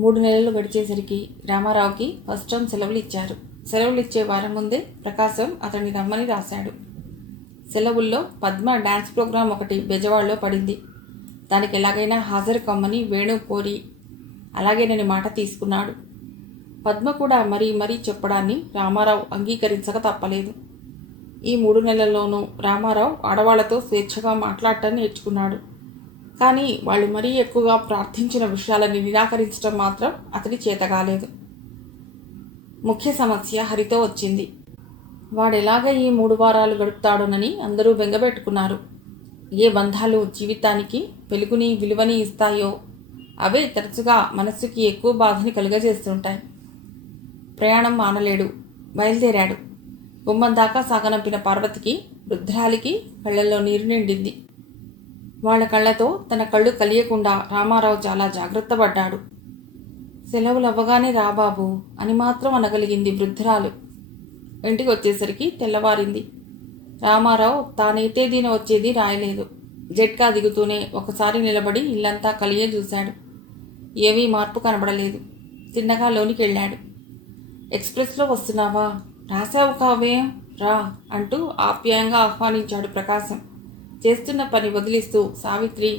3 నెలలు గడిచేసరికి రామారావుకి first term సెలవులు ఇచ్చారు. సెలవులు ఇచ్చే వారం ముందే ప్రకాశం అతన్ని రమ్మని రాశాడు. సెలవుల్లో పద్మ డాన్స్ ప్రోగ్రాం ఒకటి బెజవాడలో పడింది. దానికి ఎలాగైనా హాజరు కమ్మని వేణు కోరి అలాగేనని మాట తీసుకున్నాడు. పద్మ కూడా మరీ చెప్పడాన్ని రామారావు అంగీకరించక తప్పలేదు. ఈ 3 నెలల్లోనూ రామారావు ఆడవాళ్లతో స్వేచ్ఛగా మాట్లాడటం నేర్చుకున్నాడు. కానీ వాళ్ళు మరీ ఎక్కువగా ప్రార్థించిన విషయాలని నిరాకరించడం మాత్రం అతడి చేతగాలేదు. ముఖ్య సమస్య హరితో వచ్చింది. వాడెలాగ ఈ 3 వారాలు గడుపుతాడోనని అందరూ బెంగపెట్టుకున్నారు. ఏ బంధాలు జీవితానికి వెలుగుని విలువని ఇస్తాయో అవే తరచుగా మనస్సుకి ఎక్కువ బాధని కలుగజేస్తుంటాయి. ప్రయాణం మానలేడు. బయలుదేరాడు. గుమ్మం దాకా సాగనంపిన పార్వతికి, రుద్రాలికి కళ్ళల్లో నీరు నిండింది. వాళ్ల కళ్ళతో తన కళ్ళు కలియకుండా రామారావు చాలా జాగ్రత్త పడ్డాడు. సెలవులవ్వగానే రాబాబు అని మాత్రం అనగలిగింది వృద్ధురాలు. ఇంటికి వచ్చేసరికి తెల్లవారింది. రామారావు తానే తేదీన వచ్చేది రాయలేదు. జట్కా దిగుతూనే ఒకసారి నిలబడి ఇల్లంతా కలియే చూశాడు. ఏమీ మార్పు కనబడలేదు. తిన్నగా లోనికి వెళ్ళాడు. ఎక్స్ప్రెస్లో వస్తున్నావా? రాసావు కావేం రా అంటూ ఆప్యాయంగా ఆహ్వానించాడు ప్రకాశం. చేస్తున్న పని వదిలిస్తూ సావిత్రి,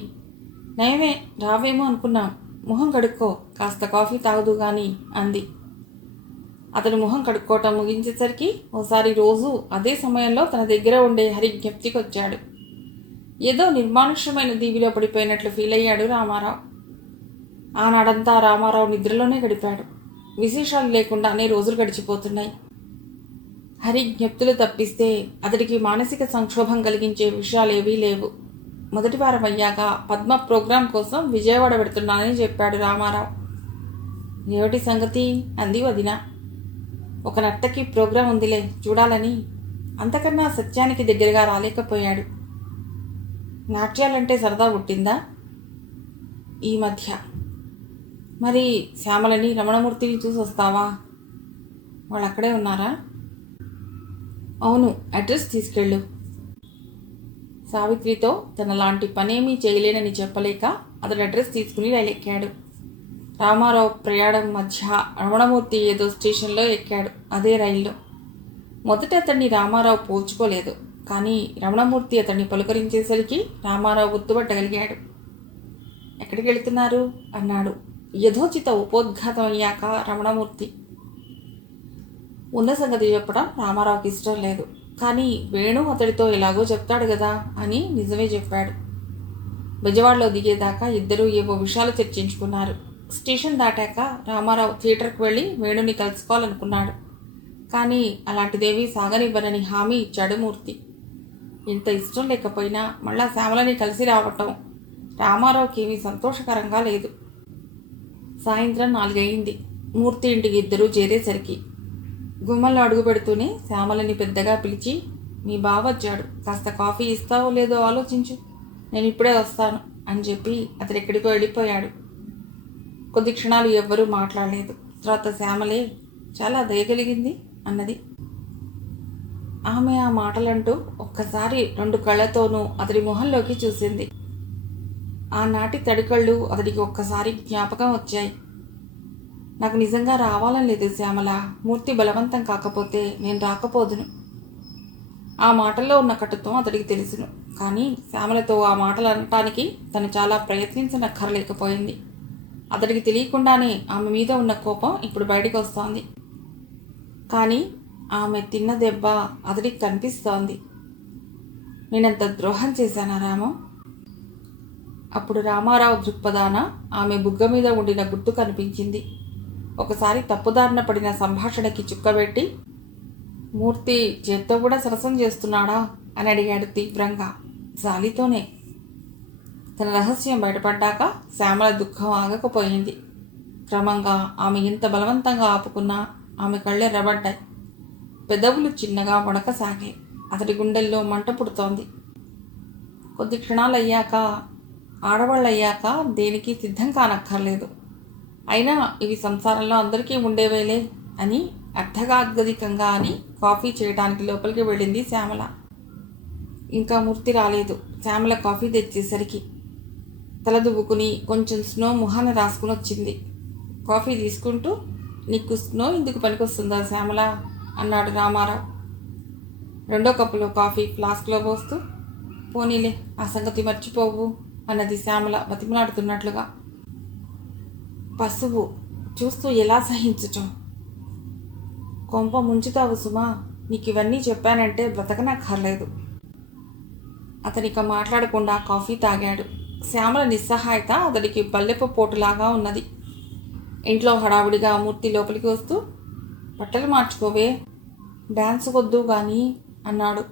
నయమే రావేమో అనుకున్నాం, మొహం కడుక్కో, కాస్త కాఫీ తాగుదు గాని అంది. అతను మొహం కడుక్కోవటం ముగించేసరికి ఓసారి రోజు అదే సమయంలో తన దగ్గర ఉండే హరి జ్ఞప్తికి వచ్చాడు. ఏదో నిర్మానుష్యమైన దీవిలో పడిపోయినట్లు ఫీల్ అయ్యాడు రామారావు. ఆనాడంతా రామారావు నిద్రలోనే గడిపాడు. విశేషాలు లేకుండానే రోజులు గడిచిపోతున్నాయి. హరి జ్ఞప్తులు తప్పిస్తే అతడికి మానసిక సంక్షోభం కలిగించే విషయాలేవీ లేవు. మొదటి వారం అయ్యాక పద్మ ప్రోగ్రాం కోసం విజయవాడ పెడుతున్నానని చెప్పాడు రామారావు. ఏమిటి సంగతి అంది వదిన. ఒక నర్తకి ప్రోగ్రాం ఉందిలే చూడాలని. అంతకన్నా సత్యానికి దగ్గరగా రాలేకపోయాడు. నాట్యాలంటే సరదా పుట్టిందా ఈ మధ్య? మరి శ్యామలని, రమణమూర్తిని చూసి వస్తావా? వాళ్ళు అక్కడే ఉన్నారా? అవును, అడ్రస్ తీసుకెళ్ళు. సావిత్రితో తనలాంటి పనేమీ చేయలేనని చెప్పలేక అతడు అడ్రస్ తీసుకుని రైలు ఎక్కాడు. రామారావు ప్రయాణం మధ్య రమణమూర్తి ఏదో స్టేషన్లో ఎక్కాడు. అదే రైల్లో. మొదట అతన్ని రామారావు పోల్చుకోలేదు. కానీ రమణమూర్తి అతన్ని పలుకరించేసరికి రామారావు గుర్తుపట్టగలిగాడు. ఎక్కడికి వెళుతున్నారు అన్నాడు. యథోచిత ఉపోద్ఘాతం అయ్యాక రమణమూర్తి. ఉన్న సంగతి చెప్పడం రామారావుకి ఇష్టం లేదు. కానీ వేణు అతడితో ఎలాగో చెప్తాడు కదా అని నిజమే చెప్పాడు. బెజవాడలో దిగేదాకా ఇద్దరూ ఏవో విషయాలు చర్చించుకున్నారు. స్టేషన్ దాటాక రామారావు థియేటర్కి వెళ్ళి వేణుని కలుసుకోవాలనుకున్నాడు. కానీ అలాంటిదేవీ సాగనివ్వనని హామీ ఇచ్చాడు మూర్తి. ఇంత ఇష్టం లేకపోయినా మళ్ళా శ్యామలని కలిసి రావటం రామారావుకి ఏమీ సంతోషకరంగా లేదు. సాయంత్రం 4 అయింది. మూర్తి ఇంటికి ఇద్దరూ చేరేసరికి గుమ్మల్లో అడుగు పెడుతూనే శ్యామలని పెద్దగా పిలిచి, మీ బావ వచ్చాడు, కాస్త కాఫీ ఇస్తావో లేదో ఆలోచించు, నేను ఇప్పుడే వస్తాను అని చెప్పి అతడు ఎక్కడికో వెళ్ళిపోయాడు. కొద్ది క్షణాలు ఎవ్వరూ మాట్లాడలేదు. తర్వాత శ్యామలే, చాలా దయగలిగింది అన్నది. ఆమె ఆ మాటలంటూ ఒక్కసారి 2 కళ్ళతోనూ అతడి మొహంలోకి చూసింది. ఆనాటి తడికళ్ళు అతడికి ఒక్కసారి జ్ఞాపకం వచ్చాయి. నాకు నిజంగా రావాలని లేదు శ్యామల. మూర్తి బలవంతం కాకపోతే నేను రాకపోదును. ఆ మాటల్లో ఉన్న కటుత్వం అతడికి తెలుసును. కానీ శ్యామలతో ఆ మాటలు అనటానికి తను చాలా ప్రయత్నించనక్కర్లేకపోయింది. అతడికి తెలియకుండానే ఆమె మీద ఉన్న కోపం ఇప్పుడు బయటికి వస్తోంది. కానీ ఆమె తిన్న దెబ్బ అతడికి కనిపిస్తోంది. నేనంత ద్రోహం చేశానా రామం? అప్పుడు రామారావు దృక్పథాన ఆమె బుగ్గ మీద ఉండిన గుర్తు కనిపించింది. ఒకసారి తప్పుదారిన పడిన సంభాషణకి చుక్కబెట్టి, మూర్తి చేత్తో కూడా సరసం చేస్తున్నాడా అని అడిగాడు తీవ్రంగా, జాలితోనే. తన రహస్యం బయటపడ్డాక శ్యామల దుఃఖం ఆగకపోయింది. క్రమంగా ఆమె ఎంత బలవంతంగా ఆపుకున్నా ఆమె కళ్ళెర్రబడ్డాయి. పెదవులు చిన్నగా వణకసాగాయి. అతడి గుండెల్లో మంట పుడుతోంది. కొద్ది క్షణాలయ్యాక, ఆడవాళ్ళయ్యాక దేనికి సిద్ధం కానక్కర్లేదు. అయినా ఇవి సంసారంలో అందరికీ ఉండేవేలే అని అర్థగాద్గదికంగా అని కాఫీ చేయడానికి లోపలికి వెళ్ళింది శ్యామల. ఇంకా మూర్తి రాలేదు. శ్యామల కాఫీ తెచ్చేసరికి తల దువ్వుకుని కొంచెం స్నో ముఖాన రాసుకుని వచ్చింది. కాఫీ తీసుకుంటూ, నీకు స్నో ఎందుకు పనికొస్తుందా శ్యామల అన్నాడు రామారావు. రెండో కప్పులో కాఫీ ఫ్లాస్క్లో పోస్తూ. పోనీలే, ఆ సంగతి మర్చిపోవు అన్నది శ్యామల బతిమలాడుతున్నట్లుగా. పశువు చూస్తూ ఎలా సహించటం? కొంప ముంచుతావు సుమా, నీకు ఇవన్నీ చెప్పానంటే బ్రతకనక్కర్లేదు. అతనిక మాట్లాడకుండా కాఫీ తాగాడు. శ్యామల నిస్సహాయత అతడికి బల్లెపు పోటులాగా ఉన్నది. ఇంట్లో హడావుడిగా మూర్తి లోపలికి వస్తూ, బట్టలు మార్చుకోవే, డాన్స్ వద్దు కానీ అన్నాడు.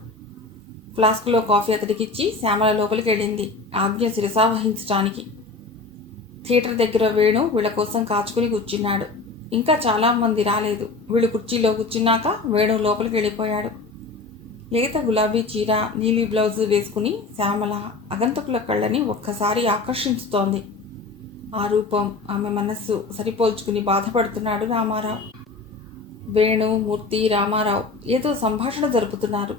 ఫ్లాస్క్లో కాఫీ అతడికిచ్చి శ్యామల లోపలికి వెళ్ళింది, ఆజ్ఞ శిరసావహించటానికి. థియేటర్ దగ్గర వేణు వీళ్ళ కోసం కాచుకుని కూర్చున్నాడు. ఇంకా చాలామంది రాలేదు. వీళ్ళు కుర్చీలో కూర్చున్నాక వేణు లోపలికి వెళ్ళిపోయాడు. లేత గులాబీ చీర, నీలి బ్లౌజు వేసుకుని శ్యామల అగంతకుల కళ్ళని ఒక్కసారి ఆకర్షించుతోంది. ఆ రూపం, ఆమె మనస్సు సరిపోల్చుకుని బాధపడుతున్నాడు రామారావు. వేణు, మూర్తి, రామారావు ఏదో సంభాషణ జరుపుతున్నారు.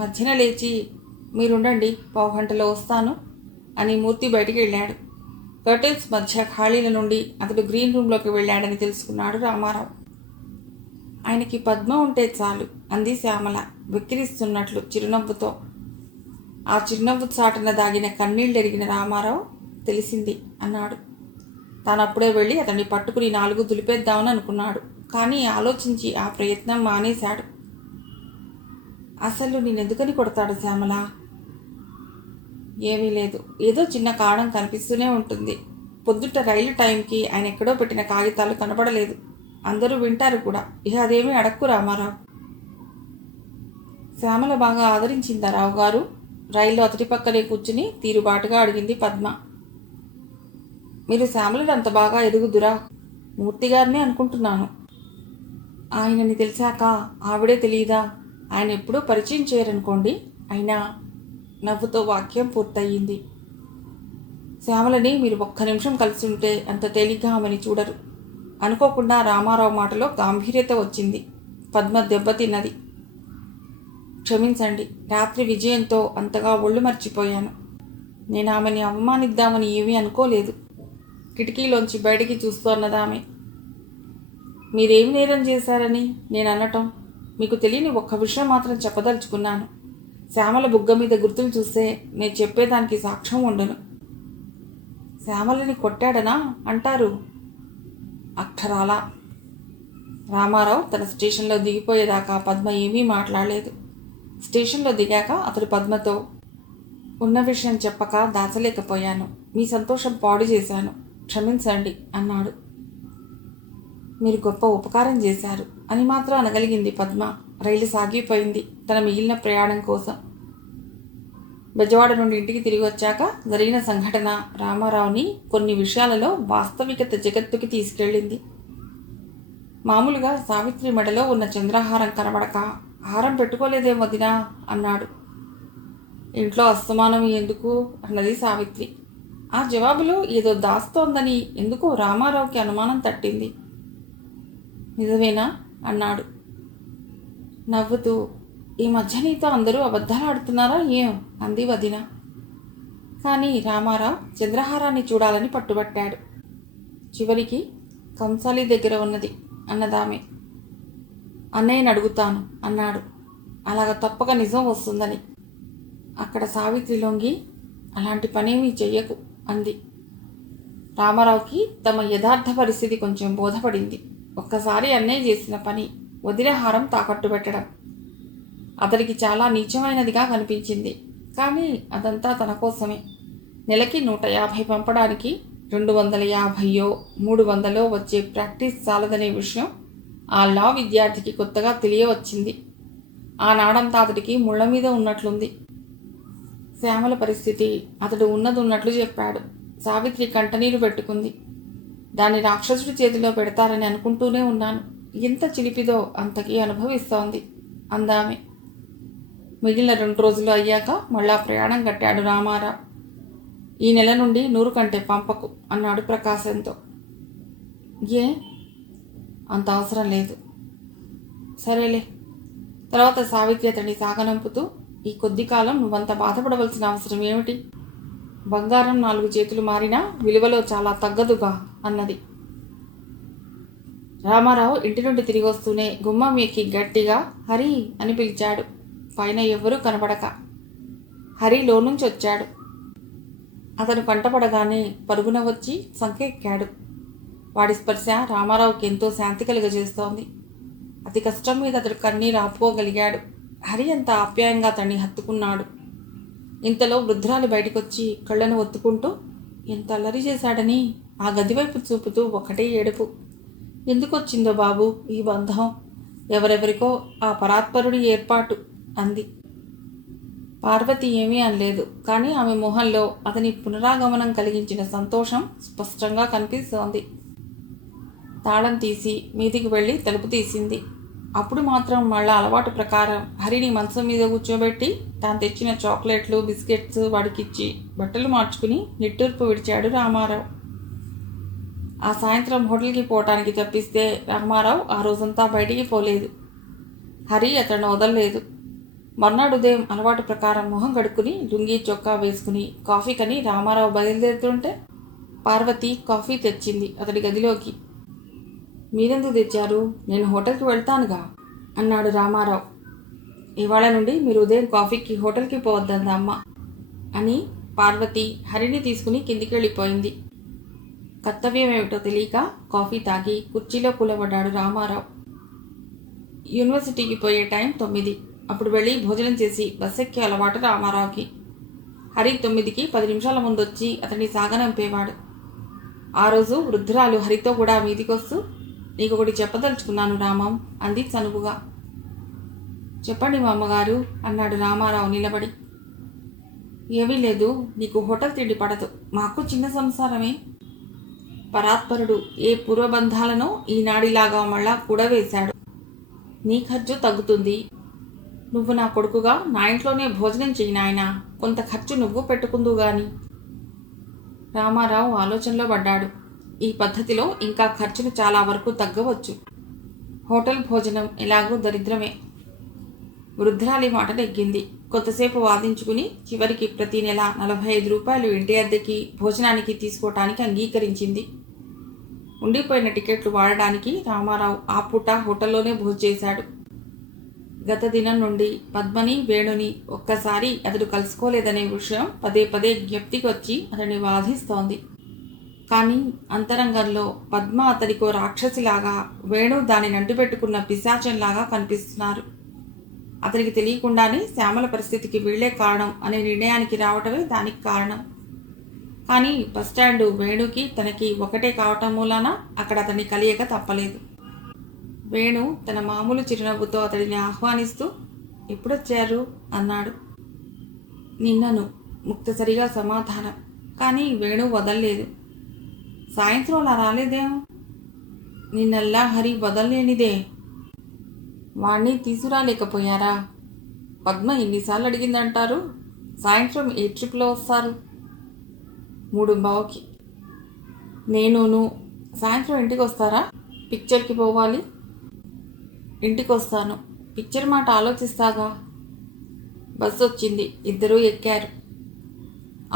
మధ్యన లేచి, మీరుండండి, పావుగంటలో వస్తాను అని మూర్తి బయటికి వెళ్ళాడు. కర్టెన్స్ మధ్య ఖాళీల నుండి అతడు గ్రీన్ రూమ్లోకి వెళ్ళాడని తెలుసుకున్నాడు రామారావు. ఆయనకి పద్మ ఉంటే చాలు అంది శ్యామల వెక్కిరిస్తున్నట్లు చిరునవ్వుతో. ఆ చిరునవ్వు చాటున దాగిన కన్నీళ్ళెరిగిన రామారావు తెలిసింది అన్నాడు. తానప్పుడే వెళ్ళి అతన్ని పట్టుకుని 4 దులిపేద్దామని అనుకున్నాడు. కానీ ఆలోచించి ఆ ప్రయత్నం మానేశాడు. అసలు నేనెందుకని కొడతాడు శ్యామల? ఏమీ లేదు, ఏదో చిన్న కారణం కనిపిస్తూనే ఉంటుంది. పొద్దుట రైలు టైంకి ఆయన ఎక్కడో పెట్టిన కాగితాలు కనబడలేదు. అందరూ వింటారు కూడా. ఇక అదేమీ అడక్కు రామారావు. శ్యామల బాగా ఆదరించిందా రావు గారు? రైల్లో అతడి పక్కనే కూర్చుని తీరుబాటుగా అడిగింది పద్మ. మీరు శ్యామలను అంత బాగా ఎదుగుదురా? మూర్తిగారినే అనుకుంటున్నాను. ఆయనని తెలిసాక ఆవిడే తెలియదా? ఆయన ఎప్పుడూ పరిచయం చేయరనుకోండి. అయినా నవ్వుతో వాక్యం పూర్తయింది. శ్యామలని మీరు ఒక్క నిమిషం కలిసి ఉంటే అంత తేలిగ్గా ఆమెని చూడరు. అనుకోకుండా రామారావు మాటలో గాంభీర్యత వచ్చింది. పద్మ దెబ్బతిన్నది. క్షమించండి, రాత్రి విజయంతో అంతగా ఒళ్ళు మర్చిపోయాను. నేను ఆమెని అవమానిద్దామని ఏమీ అనుకోలేదు. కిటికీలోంచి బయటికి చూస్తోన్నదామె. మీరేమి నేరం చేశారని నేను అనటం? మీకు తెలియని ఒక్క విషయం మాత్రం చెప్పదలుచుకున్నాను. శ్యామల బుగ్గ మీద గుర్తులు చూస్తే నేను చెప్పేదానికి సాక్ష్యం ఉండను. శ్యామలని కొట్టాడనా అంటారు? అక్షరాలా. రామారావు తన స్టేషన్లో దిగిపోయేదాకా పద్మ ఏమీ మాట్లాడలేదు. స్టేషన్లో దిగాక అతడు పద్మతో, ఉన్న విషయం చెప్పక దాచలేకపోయాను. మీ సంతోషం పాడు చేశాను, క్షమించండి అన్నాడు. మీరు గొప్ప ఉపకారం చేశారు అని మాత్రం అనగలిగింది పద్మ. రైలు సాగిపోయింది తన మిగిలిన ప్రయాణం కోసం. బెజవాడ నుండి ఇంటికి తిరిగి వచ్చాక జరిగిన సంఘటన రామారావుని కొన్ని విషయాలలో వాస్తవికత జగత్తుకి తీసుకెళ్ళింది. మామూలుగా సావిత్రి మెడలో ఉన్న చంద్రహారం కనబడక, హారం పెట్టుకోలేదేం వదినా అన్నాడు. ఇంట్లో అస్తమానం ఎందుకు అన్నది సావిత్రి. ఆ జవాబులో ఏదో దాస్తోందని ఎందుకో రామారావుకి అనుమానం తట్టింది. నిజమేనా అన్నాడు నవ్వుతూ. ఈ మధ్య నీతో అందరూ అబద్ధాలు ఆడుతున్నారా ఏం అంది వదిన. కానీ రామారావు చంద్రహారాన్ని చూడాలని పట్టుబట్టాడు. చివరికి కంసాలి దగ్గర ఉన్నది అన్నదామె. అన్నయ్యని అడుగుతాను అన్నాడు. అలాగ తప్పక నిజం వస్తుందని. అక్కడ సావిత్రి లొంగి, అలాంటి పనేమీ చెయ్యకు అంది. రామారావుకి తమ యథార్థ పరిస్థితి కొంచెం బోధపడింది. ఒక్కసారి అన్నయ్య చేసిన పని వదిన హారం తాకట్టు పెట్టడం అతడికి చాలా నీచమైనదిగా కనిపించింది. కానీ అదంతా తన కోసమే. నెలకి 150 పంపడానికి 250 300 వచ్చే ప్రాక్టీస్ చాలదనే విషయం ఆ లా విద్యార్థికి కొత్తగా తెలియవచ్చింది. ఆ నాడంతా అతడికి ముళ్ళ మీద ఉన్నట్లుంది. శ్యామల పరిస్థితి అతడు ఉన్నది ఉన్నట్లు చెప్పాడు. సావిత్రి కంటనీరు పెట్టుకుంది. దాన్ని రాక్షసుడి చేతిలో పెడతారని అనుకుంటూనే ఉన్నాను. ఎంత చిలిపిదో అంతకీ అనుభవిస్తోంది అందామె. మిగిలిన 2 రోజులు అయ్యాక మళ్ళా ప్రయాణం కట్టాడు రామారావు. ఈ నెల నుండి 100 కంటే పంపకు అన్నాడు ప్రకాశంతో. ఏ అంత అవసరం లేదు. సరేలే. తర్వాత సావిత్రి అతన్ని సాగనంపుతూ, ఈ కొద్ది కాలం నువ్వంత బాధపడవలసిన అవసరం ఏమిటి? బంగారం 4 చేతులు మారినా విలువలో చాలా తగ్గదుగా అన్నది. రామారావు ఇంటి నుండి తిరిగి వస్తూనే గుమ్మం ఎక్కి గట్టిగా హరి అని పిలిచాడు. పైన ఎవ్వరూ కనబడక హరి లోనుంచి వచ్చాడు. అతను కంటపడగానే పరుగున వచ్చి సంకెక్కాడు. వాడి స్పర్శ రామారావుకి ఎంతో శాంతి కలుగజేస్తోంది. అతి కష్టం మీద అతడు కన్నీరు ఆపుకోగలిగాడు. హరి అంత ఆప్యాయంగా అతన్ని హత్తుకున్నాడు. ఇంతలో వృద్ధురాలు బయటకొచ్చి కళ్ళను ఒత్తుకుంటూ ఎంత అల్లరి చేశాడని ఆ గదివైపు చూపుతూ ఒకటే ఏడుపు. ఎందుకొచ్చిందో బాబు ఈ బంధం? ఎవరెవరికో ఆ పరాత్పరుడి ఏర్పాటు అంది. పార్వతి ఏమీ అనలేదు. కానీ ఆమె మొహంలో అతని పునరాగమనం కలిగించిన సంతోషం స్పష్టంగా కనిపిస్తోంది. తాళం తీసి మీదికి వెళ్ళి తలుపు తీసింది. అప్పుడు మాత్రం మళ్ళా అలవాటు ప్రకారం హరిని మంచం మీద కూర్చోబెట్టి తాను తెచ్చిన చాక్లెట్లు బిస్కెట్స్ వాడికిచ్చి బట్టలు మార్చుకుని నిట్టూర్పు విడిచాడు రామారావు. ఆ సాయంత్రం హోటల్కి పోవటానికి తప్పిస్తే రామారావు ఆ రోజంతా బయటికి పోలేదు. హరి అతను వదలలేదు. మర్నాడు ఉదయం అలవాటు ప్రకారం మొహం కడుక్కుని లుంగీ చొక్కా వేసుకుని కాఫీకని రామారావు బయలుదేరుతుంటే పార్వతి కాఫీ తెచ్చింది అతడి గదిలోకి. మీరెందుకు తెచ్చారు? నేను హోటల్కి వెళ్తానుగా అన్నాడు రామారావు. ఇవాళ నుండి మీరు ఉదయం కాఫీకి హోటల్కి పోవద్దందా అమ్మ అని పార్వతి హరిని తీసుకుని కిందికి వెళ్ళిపోయింది. కర్తవ్యం ఏమిటో తెలియక కాఫీ తాగి కుర్చీలో కూలబడ్డాడు రామారావు. యూనివర్సిటీకి పోయే టైం 9. అప్పుడు వెళ్ళి భోజనం చేసి బస్ ఎక్కే అలవాటు రామారావుకి. హరి 9కి 10 నిమిషాల ముందొచ్చి అతన్ని సాగనంపేవాడు. ఆ రోజు వృద్ధురాలు హరితో కూడా మీదికొస్తూ నీకొకటి చెప్పదలుచుకున్నాను రామం అంది చనువుగా. చెప్పండి మా అమ్మగారు అన్నాడు రామారావు నిలబడి. ఏమీ లేదు, నీకు హోటల్ తిండి పడదు, మాకు చిన్న సంసారమే. పరాత్పరుడు ఏ పూర్వబంధాలనో ఈనాడిలాగా మళ్ళా కూడవేశాడు. నీ ఖర్చు తగ్గుతుంది. నువ్వు నా కొడుకుగా నా ఇంట్లోనే భోజనం చెయ్యి నాయనా, కొంత ఖర్చు నువ్వు పెట్టుకుందు గాని. రామారావు ఆలోచనలో పడ్డాడు. ఈ పద్ధతిలో ఇంకా ఖర్చును చాలా వరకు తగ్గవచ్చు. హోటల్ భోజనం ఎలాగో దరిద్రమే. వృద్ధురాలి మాట నెగ్గింది. కొంతసేపు వాదించుకుని చివరికి ప్రతి నెల 45 రూపాయలు ఇంటి అద్దెకి భోజనానికి తీసుకోవటానికి అంగీకరించింది. ఉండిపోయిన టికెట్లు వాడడానికి రామారావు ఆ పూట హోటల్లోనే భోంచేశాడు. గత దినం నుండి పద్మని వేణుని ఒక్కసారి అతడు కలుసుకోలేదనే విషయం పదే పదే జ్ఞప్తికి వచ్చి అతడిని బాధిస్తోంది. కానీ అంతరంగంలో పద్మ అతడికో రాక్షసిలాగా, వేణు దానిని అంటిపెట్టుకున్న పిశాచంలాగా కనిపిస్తున్నారు. అతనికి తెలియకుండానే శ్యామల పరిస్థితికి వీళ్లే కారణం అనే నిర్ణయానికి రావటమే దానికి కారణం. కానీ బస్టాండు వేణుకి తనకి ఒకటే కావటం మూలాన అక్కడ అతన్ని కలియక తప్పలేదు. వేణు తన మామూలు చిరునవ్వుతో అతడిని ఆహ్వానిస్తూ ఎప్పుడొచ్చారు అన్నాడు. నిన్నను ముక్తసరిగా సమాధానం. కానీ వేణు వదల్లేదు. సాయంత్రం అలా రాలేదేం? నిన్నల్లా హరి వదల్లేనిదే. వాణ్ణి తీసుకురాలేకపోయారా? పద్మ ఎన్నిసార్లు అడిగిందంటారు? సాయంత్రం ఏ ట్రిప్లో వస్తారు? 3:15కి. నేనును సాయంత్రం ఇంటికి వస్తారా? పిక్చర్కి పోవాలి. ఇంటికి వస్తాను. పిక్చర్ మాట ఆలోచిస్తాగా. బస్సు వచ్చింది. ఇద్దరూ ఎక్కారు.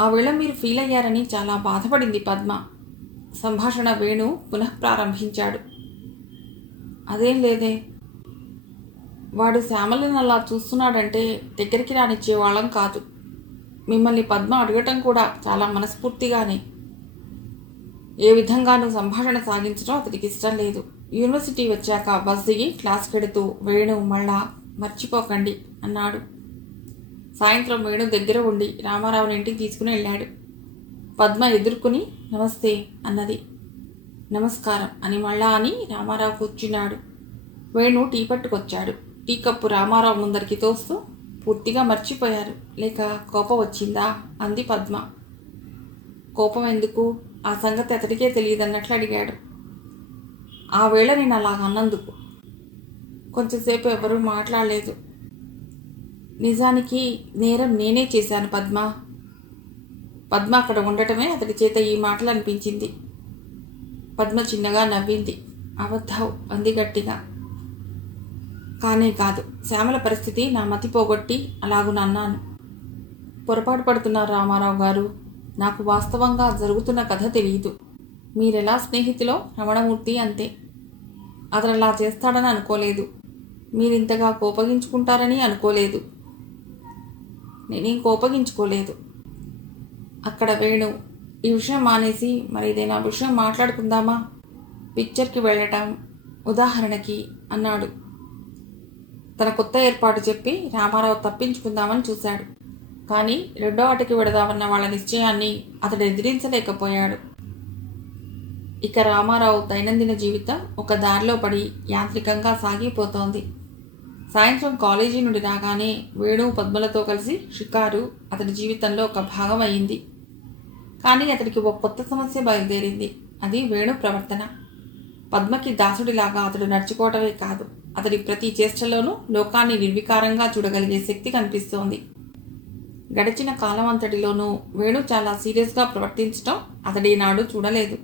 ఆ వేళ మీరు ఫీల్ అయ్యారని చాలా బాధపడింది పద్మ. సంభాషణ వేణు పునఃప్రారంభించాడు. అదేం లేదే. వాడు శ్యామలను అలా చూస్తున్నాడంటే దగ్గరికి రానిచ్చేవాళ్ళం కాదు. మిమ్మల్ని పద్మ అడగటం కూడా చాలా మనస్ఫూర్తిగానే. ఏ విధంగానూ సంభాషణ సాగించడం అతడికి ఇష్టం లేదు. యూనివర్సిటీ వచ్చాక బస్ దిగి క్లాస్ పెడుతూ వేణు మళ్ళా మర్చిపోకండి అన్నాడు. సాయంత్రం వేణు దగ్గర ఉండి రామారావుని ఇంటికి తీసుకుని వెళ్ళాడు. పద్మ ఎదుర్కొని నమస్తే అన్నది. నమస్కారం అని మళ్ళా అని రామారావు కూర్చున్నాడు. వేణు టీ పట్టుకొచ్చాడు. టీ కప్పు రామారావు ముందరికి తోస్తూ పూర్తిగా మర్చిపోయారు, లేక కోపం వచ్చిందా అంది పద్మ. కోపం ఎందుకు? ఆ సంగతి అతడికే తెలియదన్నట్లు అడిగాడు. ఆ వేళ నేను అలా అన్నందుకు. కొంచెంసేపు ఎవరూ మాట్లాడలేదు. నిజానికి నేరం నేనే చేశాను పద్మ. పద్మ అక్కడ ఉండటమే అతడి చేత ఈ మాటలు అనిపించింది. పద్మ చిన్నగా నవ్వింది. అబద్ధం అంది గట్టిగా. కానే కాదు, శ్యామల పరిస్థితి నా మతి పోగొట్టి అలాగునన్నాను. పొరపాటు పడుతున్నారు రామారావు గారు. నాకు వాస్తవంగా జరుగుతున్న కథ తెలియదు. మీరెలా స్నేహితులో రమణమూర్తి అంతే. అతను అలా చేస్తాడని అనుకోలేదు. మీరింతగా కోపగించుకుంటారని అనుకోలేదు. నేనేం కోపగించుకోలేదు. అక్కడ వేణు, ఈ విషయం మానేసి మరి ఏదైనా విషయం మాట్లాడుకుందామా? పిక్చర్కి వెళ్ళటం ఉదాహరణకి అన్నాడు. తన కొత్త ఏర్పాటు చెప్పి రామారావు తప్పించుకుందామని చూశాడు. కానీ రెండో ఆటకి వెడదామన్న వాళ్ళ నిశ్చయాన్ని అతడు ఎదిరించలేకపోయాడు. ఇక రామారావు దైనందిన జీవితం ఒక దారిలో పడి యాంత్రికంగా సాగిపోతోంది. సాయంత్రం కాలేజీ నుండి రాగానే వేణు పద్మలతో కలిసి షికారు అతడి జీవితంలో ఒక భాగం అయింది. కానీ అతడికి ఒక కొత్త సమస్య బయలుదేరింది. అది వేణు ప్రవర్తన. పద్మకి దాసుడిలాగా అతడు నడుచుకోవటమే కాదు, అతడి ప్రతి చేష్టలోనూ లోకాన్ని నిర్వికారంగా చూడగలిగే శక్తి కనిపిస్తోంది. గడిచిన కాలం అంతటిలోనూ వేణు చాలా సీరియస్గా ప్రవర్తించటం అతడి నాడు చూడలేదు.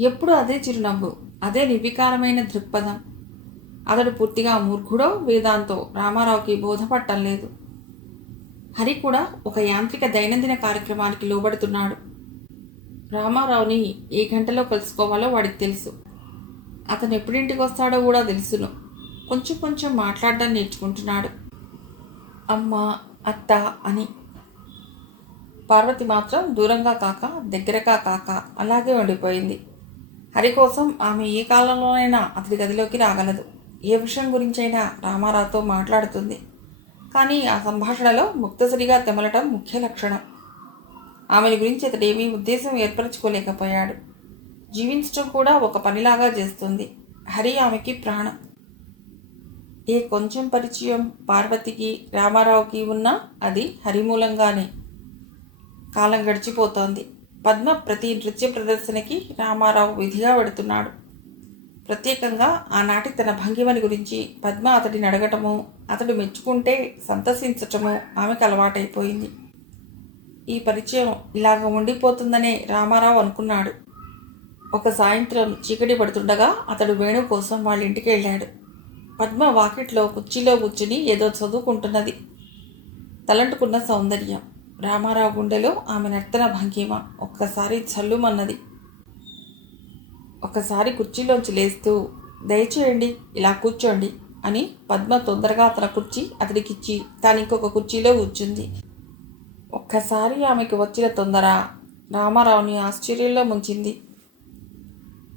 ఎప్పుడు అదే చిరునవ్వు, అదే నిర్వికారమైన దృక్పథం. అతడు పూర్తిగా మూర్ఖుడో వేదాంతో రామారావుకి బోధపట్టం లేదు. హరి కూడా ఒక యాంత్రిక దైనందిన కార్యక్రమానికి లోబడుతున్నాడు. రామారావుని ఏ గంటలో కలుసుకోవాలో వాడికి తెలుసు. అతను ఎప్పుడింటికి వస్తాడో కూడా తెలుసును. కొంచెం కొంచెం మాట్లాడడం నేర్చుకుంటున్నాడు. అమ్మ, అత్త అని. పార్వతి మాత్రం దూరంగా కాక దగ్గరగా కాక అలాగే ఉండిపోయింది. హరి కోసం ఆమె ఏ కాలంలోనైనా అతడి గదిలోకి రాగలదు. ఏ విషయం గురించైనా రామారావుతో మాట్లాడుతుంది. కానీ ఆ సంభాషణలో ముక్తసరిగా తెమలటం ముఖ్య లక్షణం. ఆమెని గురించి అతడేమీ ఉద్దేశం ఏర్పరచుకోలేకపోయాడు. జీవించటం కూడా ఒక పనిలాగా చేస్తుంది. హరి ఆమెకి ప్రాణం. ఏ కొంచెం పరిచయం పార్వతికి రామారావుకి ఉన్నా అది హరి మూలంగానే. కాలం గడిచిపోతోంది. పద్మ ప్రతి నృత్య ప్రదర్శనకి రామారావు విధిగా వెడుతున్నాడు. ప్రత్యేకంగా ఆనాటి తన భంగిమని గురించి పద్మ అతడిని అడగటము, అతడు మెచ్చుకుంటే సంతసించటము ఆమెకు అలవాటైపోయింది. ఈ పరిచయం ఇలాగ ఉండిపోతుందనే రామారావు అనుకున్నాడు. ఒక సాయంత్రం చీకటి పడుతుండగా అతడు వేణు కోసం వాళ్ళ ఇంటికి వెళ్ళాడు. పద్మ వాకిట్లో కుర్చీలో కూర్చుని ఏదో చదువుకుంటున్నది. తలంటుకున్న సౌందర్యం. రామారావు గుండెలో ఆమె నర్తన భంగిమ ఒక్కసారి చల్లుమన్నది. ఒకసారి కుర్చీలోంచి లేస్తూ, దయచేయండి, ఇలా కూర్చోండి అని పద్మ తొందరగా తన కుర్చీ అతడికిచ్చి తాను ఇంకొక కుర్చీలో కూర్చుంది. ఒక్కసారి ఆమెకు వచ్చిన తొందర రామారావుని ఆశ్చర్యంలో ముంచింది.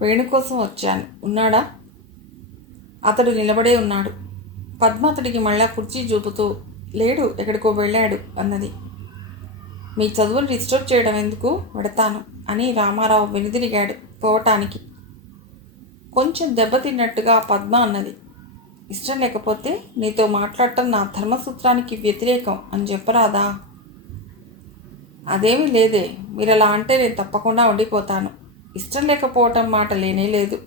వేణు కోసం వచ్చాను, ఉన్నాడా? అతడు నిలబడే ఉన్నాడు. పద్మ అతడికి మళ్ళా కుర్చీ చూపుతూ, లేడు, ఎక్కడికో వెళ్ళాడు అన్నది. మీ చదువును డిస్టర్బ్ చేయడం ఎందుకు, వెడతాను అని రామారావు వెనుదిరిగాడు పోవటానికి. కొంచెం దెబ్బతిన్నట్టుగా పద్మ అన్నది. ఇష్టం లేకపోతే నీతో మాట్లాడటం నా ధర్మసూత్రానికి వ్యతిరేకం అని చెప్పరాదా? అదేమీ లేదే, మీరు అలా అంటే నేను తప్పకుండా ఉండిపోతాను. ఇష్టం లేకపోవటం మాట లేనే లేదు.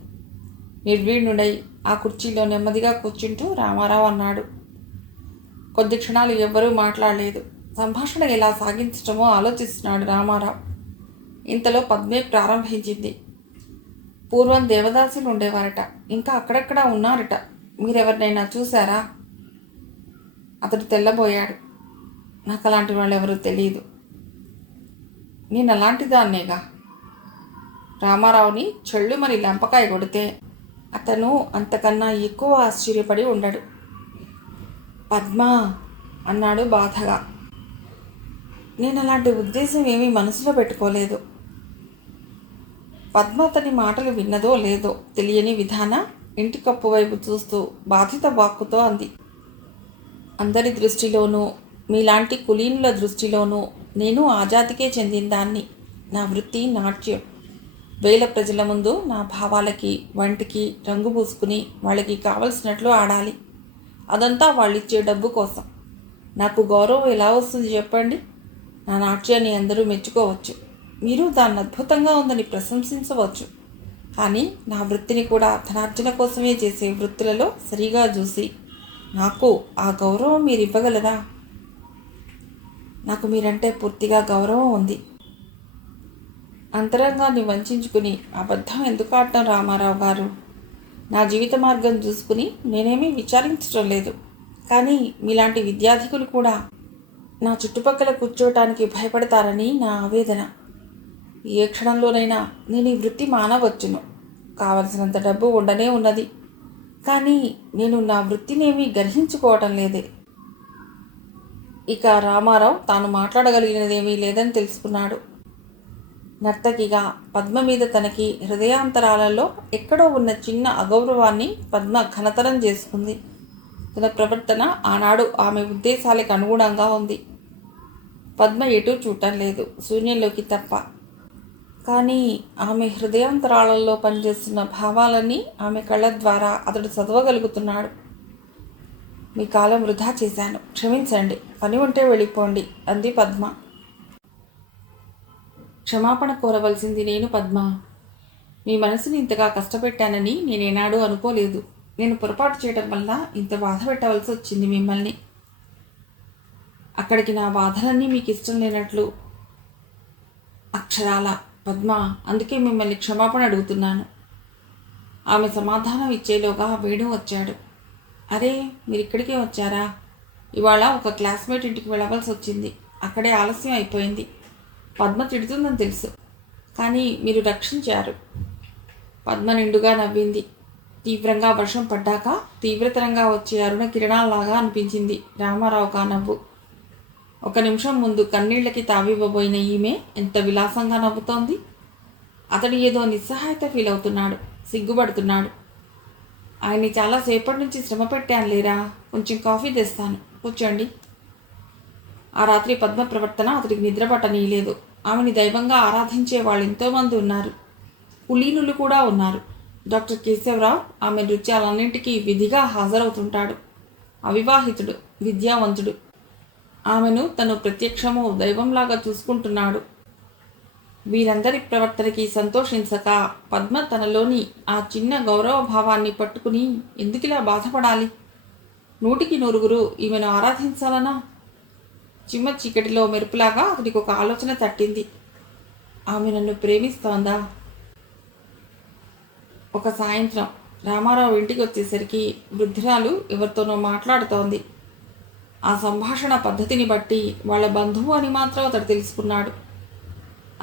నిర్వీణుడై ఆ కుర్చీలో నెమ్మదిగా కూర్చుంటూ రామారావు అన్నాడు. కొద్ది క్షణాలు ఎవ్వరూ మాట్లాడలేదు. సంభాషణ ఎలా సాగించటమో ఆలోచిస్తున్నాడు రామారావు. ఇంతలో పద్మే ప్రారంభించింది. పూర్వం దేవదాసులు ఉండేవారట, ఇంకా అక్కడక్కడ ఉన్నారట. మీరెవరినైనా చూశారా? అతడు తెల్లబోయాడు. నాకు అలాంటి వాళ్ళు ఎవరూ తెలియదు. నేను అలాంటి దాన్నేగా. రామారావుని చెళ్ళుమని లెంపకాయ కొడితే అతను అంతకన్నా ఎక్కువ ఆశ్చర్యపడి ఉండడు. పద్మా అన్నాడు బాధగా. నేను అలాంటి ఉద్దేశం ఏమీ మనసులో పెట్టుకోలేదు. పద్మ అతని మాటలు విన్నదో లేదో తెలియని విధాన ఇంటి కప్పు వైపు చూస్తూ బాధిత వాక్కుతో అంది. అందరి దృష్టిలోనూ, మీలాంటి కులీనుల దృష్టిలోనూ నేను ఆ జాతికే చెందిన దాన్ని. నా వృత్తి నాట్యం. వేల ప్రజల ముందు నా భావాలకి వంటికి రంగు పూసుకుని వాళ్ళకి కావలసినట్లు ఆడాలి. అదంతా వాళ్ళిచ్చే డబ్బు కోసం. నాకు గౌరవం ఎలా వస్తుంది చెప్పండి? నా నాట్యాన్ని అందరూ మెచ్చుకోవచ్చు, మీరు దాన్ని అద్భుతంగా ఉందని ప్రశంసించవచ్చు. కానీ నా వృత్తిని కూడా ధనార్జన కోసమే చేసే వృత్తులలో సరిగా చూసి నాకు ఆ గౌరవం మీరు ఇవ్వగలరా? నాకు మీరంటే పూర్తిగా గౌరవం ఉంది. అంతరంగాన్ని వంచుకుని అబద్ధం ఎందుకు ఆడటం రామారావు గారు? నా జీవిత మార్గం చూసుకుని నేనేమీ విచారించడం లేదు. కానీ మీలాంటి విద్యార్థికులు కూడా నా చుట్టుపక్కల కూర్చోటానికి భయపడతారని నా ఆవేదన. ఏ క్షణంలోనైనా నేను ఈ వృత్తి మానవచ్చును. కావలసినంత డబ్బు ఉండనే ఉన్నది. కానీ నేను నా వృత్తినేమీ గ్రహించుకోవటం లేదే. ఇక రామారావు తాను మాట్లాడగలిగినదేమీ లేదని తెలుసుకున్నాడు. నర్తకిగా పద్మ మీద తనకి హృదయాంతరాలలో ఎక్కడో ఉన్న చిన్న అగౌరవాన్ని పద్మ ఘనతరం చేసుకుంది. తన ప్రవర్తన ఆనాడు ఆమె ఉద్దేశాలకు అనుగుణంగా ఉంది. పద్మ ఎటూ చూడటం లేదు, శూన్యంలోకి తప్ప. కానీ ఆమె హృదయాంతరాలలో పనిచేస్తున్న భావాలన్నీ ఆమె కళ్ళ ద్వారా అతడు చదవగలుగుతున్నాడు. మీ కాలం వృధా చేశాను, క్షమించండి, పని ఉంటే వెళ్ళిపోండి అంది పద్మ. క్షమాపణ కోరవలసింది నేను పద్మ. మీ మనసుని ఇంతగా కష్టపెట్టానని నేనేనాడూ అనుకోలేదు. నేను పొరపాటు చేయడం వల్ల ఇంత బాధ పెట్టవలసి వచ్చింది మిమ్మల్ని. అక్కడికి నా బాధలన్నీ మీకు ఇష్టం లేనట్లు. అక్షరాల పద్మ, అందుకే మిమ్మల్ని క్షమాపణ అడుగుతున్నాను. ఆమె సమాధానం ఇచ్చేలోగా వేణు వచ్చాడు. అరే, మీరు ఇక్కడికే వచ్చారా? ఇవాళ ఒక క్లాస్మేట్ ఇంటికి వెళ్ళవలసి వచ్చింది. అక్కడే ఆలస్యం అయిపోయింది. పద్మ తిడుతుందని తెలుసు, కానీ మీరు రక్షించారు. పద్మ నిండుగా నవ్వింది. తీవ్రంగా వర్షం పడ్డాక తీవ్రతరంగా వచ్చే అరుణ కిరణాల్లాగా అనిపించింది రామారావుకు ఆ నవ్వు. ఒక నిమిషం ముందు కన్నీళ్లకి తావివ్వబోయిన ఈమె ఎంత విలాసంగా నవ్వుతోంది. అతడు ఏదో నిస్సహాయత ఫీల్ అవుతున్నాడు, సిగ్గుపడుతున్నాడు. ఆయన్ని చాలాసేపటి నుంచి శ్రమ పెట్టాను లేరా, కొంచెం కాఫీ తెస్తాను, కూర్చోండి. ఆ రాత్రి పద్మ ప్రవర్తన అతడికి నిద్రపట్టనీయలేదు. ఆమెని దైవంగా ఆరాధించే వాళ్ళు ఎంతోమంది ఉన్నారు, కులీనులు కూడా ఉన్నారు. డాక్టర్ కేశవరావు ఆమె నృత్యాలన్నింటికీ విధిగా హాజరవుతుంటాడు. అవివాహితుడు, విద్యావంతుడు. ఆమెను తను ప్రత్యక్షము దైవంలాగా చూసుకుంటున్నాడు. వీరందరి ప్రవర్తనకి సంతోషించక పద్మ తనలోని ఆ చిన్న గౌరవ భావాన్ని పట్టుకుని ఎందుకిలా బాధపడాలి? 100కి 100 ఈమెను ఆరాధించాలనా? చిమ్మ చీకటిలో మెరుపులాగా అతడికి ఒక ఆలోచన తట్టింది. ఆమె నన్ను ప్రేమిస్తోందా? ఒక సాయంత్రం రామారావు ఇంటికి వచ్చేసరికి వృద్ధురాలు ఎవరితోనో మాట్లాడుతోంది. ఆ సంభాషణ పద్ధతిని బట్టి వాళ్ళ బంధువు అని మాత్రం అతడు తెలుసుకున్నాడు.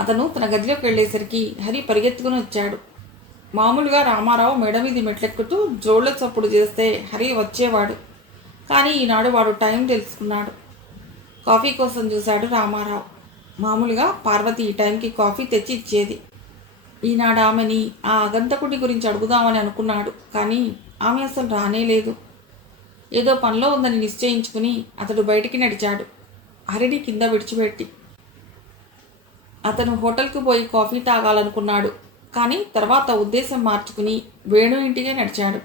అతను తన గదిలోకి వెళ్ళేసరికి హరి పరిగెత్తుకుని వచ్చాడు. మామూలుగా రామారావు మేడ మీది మెట్లెక్కుతూ జోళ్ల చప్పుడు చేస్తే హరి వచ్చేవాడు. కానీ ఈనాడు వాడు టైం తెలుసుకున్నాడు. కాఫీ కోసం చూశాడు రామారావు. మామూలుగా పార్వతి ఈ టైంకి కాఫీ తెచ్చి ఇచ్చేది. ఈనాడు ఆమెని ఆ ఆగంతకుడి గురించి అడుగుదామని అనుకున్నాడు. కానీ ఆమె అసలు రానేలేదు. ఏదో పనిలో ఉందని నిశ్చయించుకుని అతడు బయటికి నడిచాడు, హరిని కింద విడిచిపెట్టి. అతను హోటల్కు పోయి కాఫీ తాగాలనుకున్నాడు. కానీ తర్వాత ఉద్దేశం మార్చుకుని వేణు ఇంటికే నడిచాడు.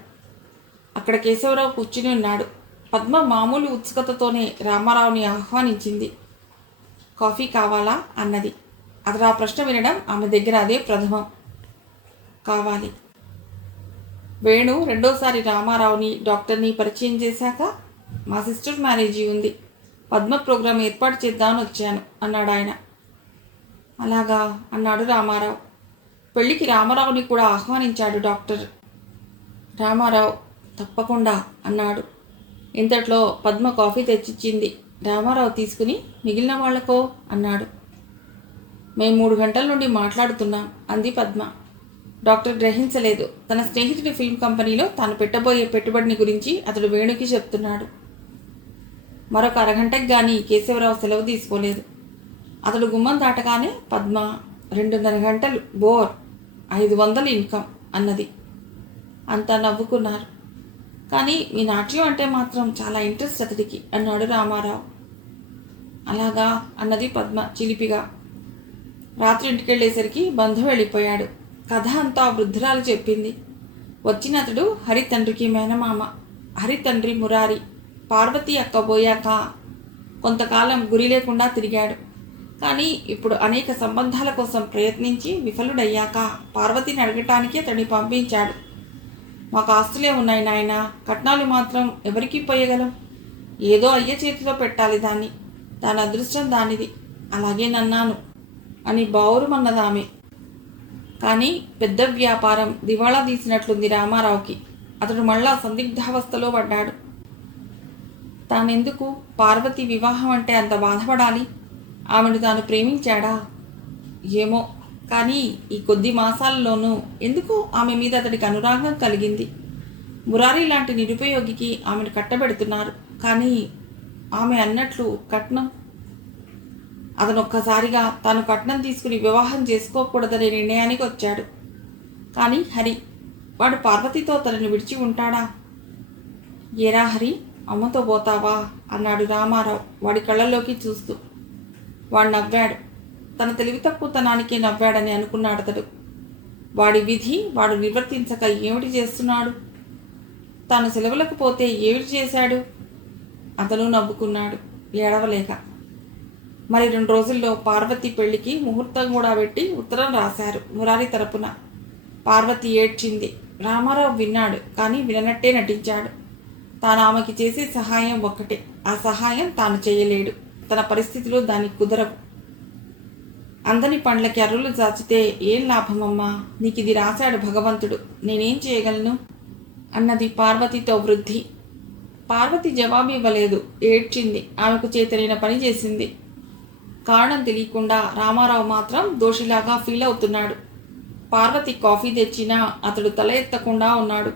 అక్కడ కేశవరావు కూర్చుని ఉన్నాడు. పద్మ మామూలు ఉత్సుకతతోనే రామారావుని ఆహ్వానించింది. కాఫీ కావాలా అన్నది. అతడు ఆ ప్రశ్న వినడం ఆమె దగ్గర అదే ప్రథమం. కావాలి. వేణు రెండోసారి రామారావుని డాక్టర్ని పరిచయం చేశాక, మా సిస్టర్ మ్యారేజీ ఉంది, పద్మ ప్రోగ్రాం ఏర్పాటు చేద్దామని వచ్చాను అన్నాడు ఆయన. అలాగా అన్నాడు రామారావు. పెళ్లికి రామారావుని కూడా ఆహ్వానించాడు డాక్టర్. రామారావు తప్పకుండా అన్నాడు. ఇంతట్లో పద్మ కాఫీ తెచ్చిచ్చింది. రామారావు తీసుకుని మిగిలిన వాళ్లకో అన్నాడు. మేము 3 గంటల నుండి మాట్లాడుతున్నాం అంది పద్మ. డాక్టర్ గ్రహించలేదు. తన స్నేహితుడి ఫిల్మ్ కంపెనీలో తాను పెట్టబోయే పెట్టుబడిని గురించి అతడు వేణుకి చెప్తున్నాడు. మరొక అరగంటకి కానీ కేశవరావు సెలవు తీసుకోలేదు. అతడు గుమ్మం దాటగానే పద్మ 2.5 గంటలు బోర్, 500 ఇన్కమ్ అన్నది. అంతా నవ్వుకున్నారు. కానీ మీ నాట్యం అంటే మాత్రం చాలా ఇంట్రెస్ట్ అతడికి అన్నాడు రామారావు. అలాగా అన్నది పద్మ చిలిపిగా. రాత్రి ఇంటికెళ్ళేసరికి బంధు వెళ్ళిపోయాడు. కథ అంతా వృద్ధురాలు చెప్పింది. వచ్చిన అతడు హరి తండ్రికి మేనమామ. హరి తండ్రి మురారి. పార్వతి అక్క పోయాక కొంతకాలం గురి లేకుండా తిరిగాడు. కానీ ఇప్పుడు అనేక సంబంధాల కోసం ప్రయత్నించి విఫలుడయ్యాక పార్వతిని అడగటానికి అతడిని పంపించాడు. మాకు ఆస్తులే ఉన్నాయి నాయన, కట్నాలు మాత్రం ఎవరికి పోయగలం? ఏదో అయ్య చేతిలో పెట్టాలి దాన్ని. దాని అదృష్టం దానిది. అలాగే నన్నాను అని బావురుమన్నదామె. కానీ పెద్ద వ్యాపారం దివాళా తీసినట్లుంది రామారావుకి. అతడు మళ్ళా సందిగ్ధావస్థలో పడ్డాడు. తానెందుకు పార్వతి వివాహం అంటే అంత బాధపడాలి? ఆమెను తాను ప్రేమించాడా? ఏమో, కానీ ఈ కొద్ది మాసాలలోనూ ఎందుకు ఆమె మీద అతడికి అనురాగం కలిగింది. మురారి లాంటి నిరుపయోగికి ఆమెను కట్టబెడుతున్నారు. కానీ ఆమె అన్నట్లు కట్నం, అతను ఒక్కసారిగా తాను కట్నం తీసుకుని వివాహం చేసుకోకూడదనే నిర్ణయానికి వచ్చాడు. కానీ హరి, వాడు పార్వతితో తనను విడిచి ఉంటాడా? ఏరా హరి, అమ్మతో పోతావా అన్నాడు రామారావు వాడి కళ్ళల్లోకి చూస్తూ. వాడు నవ్వాడు. తన తెలివి తక్కువతనానికే నవ్వాడని అనుకున్నాడు అతడు. వాడి విధి వాడు నిర్వర్తించక ఏమిటి చేస్తున్నాడు? తాను సెలవులకు పోతే ఏమిటి చేశాడు? అతను నవ్వుకున్నాడు, ఏడవలేక. మరి 2 రోజుల్లో పార్వతి పెళ్లికి ముహూర్తం కూడా పెట్టి ఉత్తరం రాశారు మురారి తరపున. పార్వతి ఏడ్చింది. రామారావు విన్నాడు, కానీ విననట్టే నటించాడు. తాను ఆమెకి చేసే సహాయం ఒక్కటే. ఆ సహాయం తాను చేయలేడు. తన పరిస్థితులు దానికి కుదరవు. అందని పండ్లకి అర్రులు చాచితే ఏం లాభమమ్మా? నీకు ఇది రాశాడు భగవంతుడు, నేనేం చేయగలను అన్నది పార్వతితో వృద్ధి. పార్వతి జవాబు ఇవ్వలేదు, ఏడ్చింది. ఆమెకు చేతనైన పని చేసింది. కారణం తెలియకుండా రామారావు మాత్రం దోషిలాగా ఫీల్ అవుతున్నాడు. పార్వతి కాఫీ తెచ్చినా అతడు తల ఎత్తకుండా ఉన్నాడు.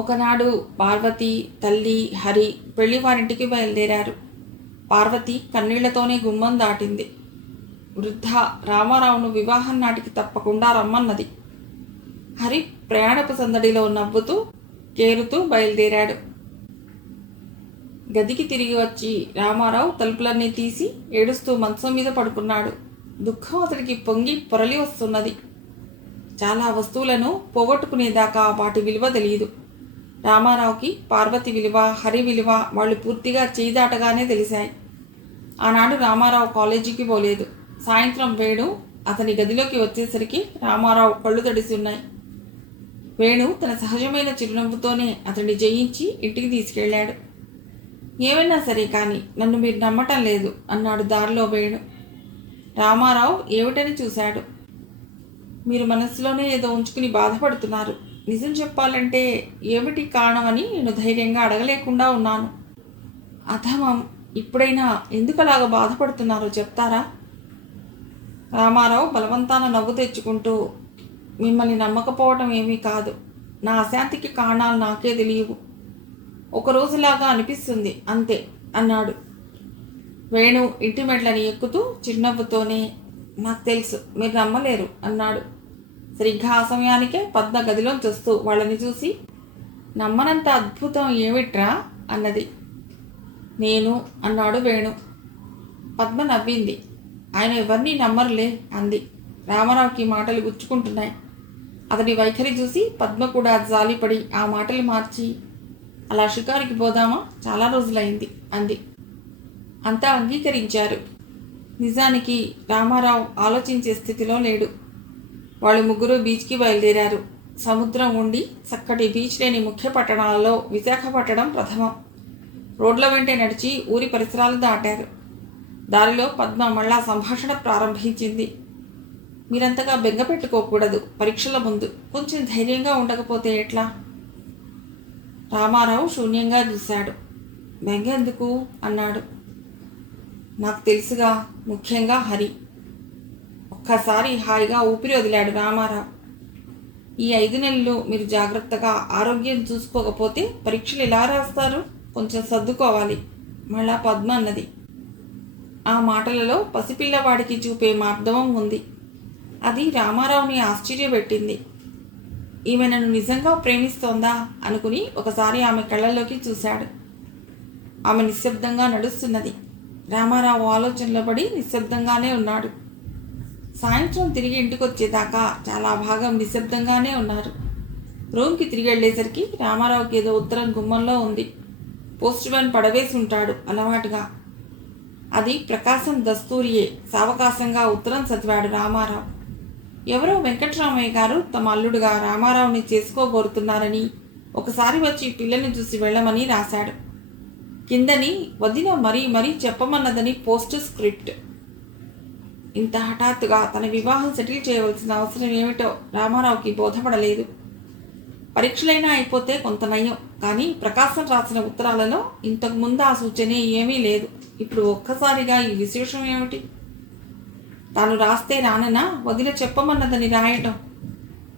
ఒకనాడు పార్వతి, తల్లి, హరి పెళ్లివారింటికి బయలుదేరారు. పార్వతి కన్నీళ్లతోనే గుమ్మం దాటింది. వృద్ధ రామారావును వివాహం నాటికి తప్పకుండా రమ్మన్నది. హరి ప్రయాణపు సందడిలో నవ్వుతూ కేరుతూ బయలుదేరాడు. గదికి తిరిగి వచ్చి రామారావు తలుపులన్నీ తీసి ఏడుస్తూ మంచం మీద పడుకున్నాడు. దుఃఖం అతడికి పొంగి పొరలి వస్తున్నది. చాలా వస్తువులను పోగొట్టుకునేదాకా వాటి విలువ తెలియదు. రామారావుకి పార్వతి విలువ, హరి విలువ వాళ్ళు పూర్తిగా చేయిదాటగానే తెలిసాయి. ఆనాడు రామారావు కాలేజీకి పోలేదు. సాయంత్రం వేణు అతని గదిలోకి వచ్చేసరికి రామారావు కళ్ళు తడిసి ఉన్నాయి. వేణు తన సహజమైన చిరునవ్వుతోనే అతన్ని జయించి ఇంటికి తీసుకెళ్లాడు. ఏమైనా సరే కానీ నన్ను మీరు నమ్మటం లేదు అన్నాడు దారిలో వేణు. రామారావు ఏమిటని చూశాడు. మీరు మనస్సులోనే ఏదో ఉంచుకుని బాధపడుతున్నారు. నిజం చెప్పాలంటే ఏమిటి కారణమని నేను ధైర్యంగా అడగలేకుండా ఉన్నాను. అధమం, ఇప్పుడైనా ఎందుకలాగా బాధపడుతున్నారో చెప్తారా? రామారావు బలవంతాన నవ్వు తెచ్చుకుంటూ, మిమ్మల్ని నమ్మకపోవటం ఏమీ కాదు. నా అశాంతికి కారణాలు నాకే తెలియవు. ఒకరోజులాగా అనిపిస్తుంది అంతే అన్నాడు. వేణు ఇంటి మెట్లని ఎక్కుతూ చిరునవ్వుతోనే, నాకు తెలుసు మీరు నమ్మలేరు అన్నాడు. సరిగ్గా ఆ సమయానికే పద్మ గదిలోంచి వస్తూ వాళ్ళని చూసి, నమ్మనంత అద్భుతం ఏమిట్రా అన్నది. నేను అన్నాడు వేణు. పద్మ నవ్వింది. ఆయన ఎవరిని నమ్మరులే అంది. రామారావుకి మాటలు గుచ్చుకుంటున్నాయి. అతని వైఖరి చూసి పద్మ కూడా జాలిపడి ఆ మాటలు మార్చి, అలా షికారుకి పోదామా, చాలా రోజులైంది అంది. అంతా అంగీకరించారు. నిజానికి రామారావు ఆలోచించే స్థితిలో లేడు. వాళ్ళు ముగ్గురు బీచ్కి బయలుదేరారు. సముద్రం ఉండి చక్కటి బీచ్ లేని ముఖ్య పట్టణాలలో విశాఖపట్టణం ప్రథమం. రోడ్ల వెంటే నడిచి ఊరి పరిసరాలు దాటారు. దారిలో పద్మ మళ్ళా సంభాషణ ప్రారంభించింది. మీరంతగా బెంగ పెట్టుకోకూడదు. పరీక్షల ముందు కొంచెం ధైర్యంగా ఉండకపోతే ఎట్లా? రామారావు శూన్యంగా చూశాడు. బెంగ ఎందుకు అన్నాడు. నాకు తెలుసుగా, ముఖ్యంగా హరి. ఒక్కసారి హాయిగా ఊపిరి వదిలాడు రామారావు. ఈ 5 నెలలు మీరు జాగ్రత్తగా ఆరోగ్యం చూసుకోకపోతే పరీక్షలు ఎలా రాస్తారు? కొంచెం సర్దుకోవాలి మళ్ళా పద్మ అన్నది. ఆ మాటలలో పసిపిల్లవాడికి చూపే మార్దవం ఉంది. అది రామారావుని ఆశ్చర్యపెట్టింది. ఈమె నన్ను నిజంగా ప్రేమిస్తోందా అనుకుని ఒకసారి ఆమె కళ్ళల్లోకి చూశాడు. ఆమె నిశ్శబ్దంగా నడుస్తున్నది. రామారావు ఆలోచనలో పడి నిశ్శబ్దంగానే ఉన్నాడు. సాయంత్రం తిరిగి ఇంటికి వచ్చేదాకా చాలా భాగం నిశ్శబ్దంగానే ఉన్నారు. రూమ్కి తిరిగి వెళ్ళేసరికి రామారావుకి ఏదో ఉత్తరం గుమ్మంలో ఉంది. పోస్ట్ మ్యాన్ పడవేసి ఉంటాడు అలవాటుగా. అది ప్రకాశం దస్తూరియే. సావకాశంగా ఉత్తరం చదివాడు రామారావు. ఎవరో వెంకట్రామయ్య గారు తమ అల్లుడుగా రామారావుని చేసుకోబోరుతున్నారని, ఒకసారి వచ్చి పిల్లని చూసి వెళ్ళమని రాశాడు. కిందని వదిన మరీ చెప్పమన్నదని పోస్ట్ స్క్రిప్ట్. ఇంత హఠాత్తుగా తన వివాహం సెటిల్ చేయవలసిన అవసరం ఏమిటో రామారావుకి బోధపడలేదు. పరీక్షలైనా అయిపోతే కొంత నయం, కానీ ప్రకాశం రాసిన ఉత్తరాలలో ఇంతకుముందు ఆ సూచనే ఏమీ లేదు. ఇప్పుడు ఒక్కసారిగా ఈ విశేషం ఏమిటి? తాను రాస్తే రాననా వదిన చెప్పమన్నదని రాయటం?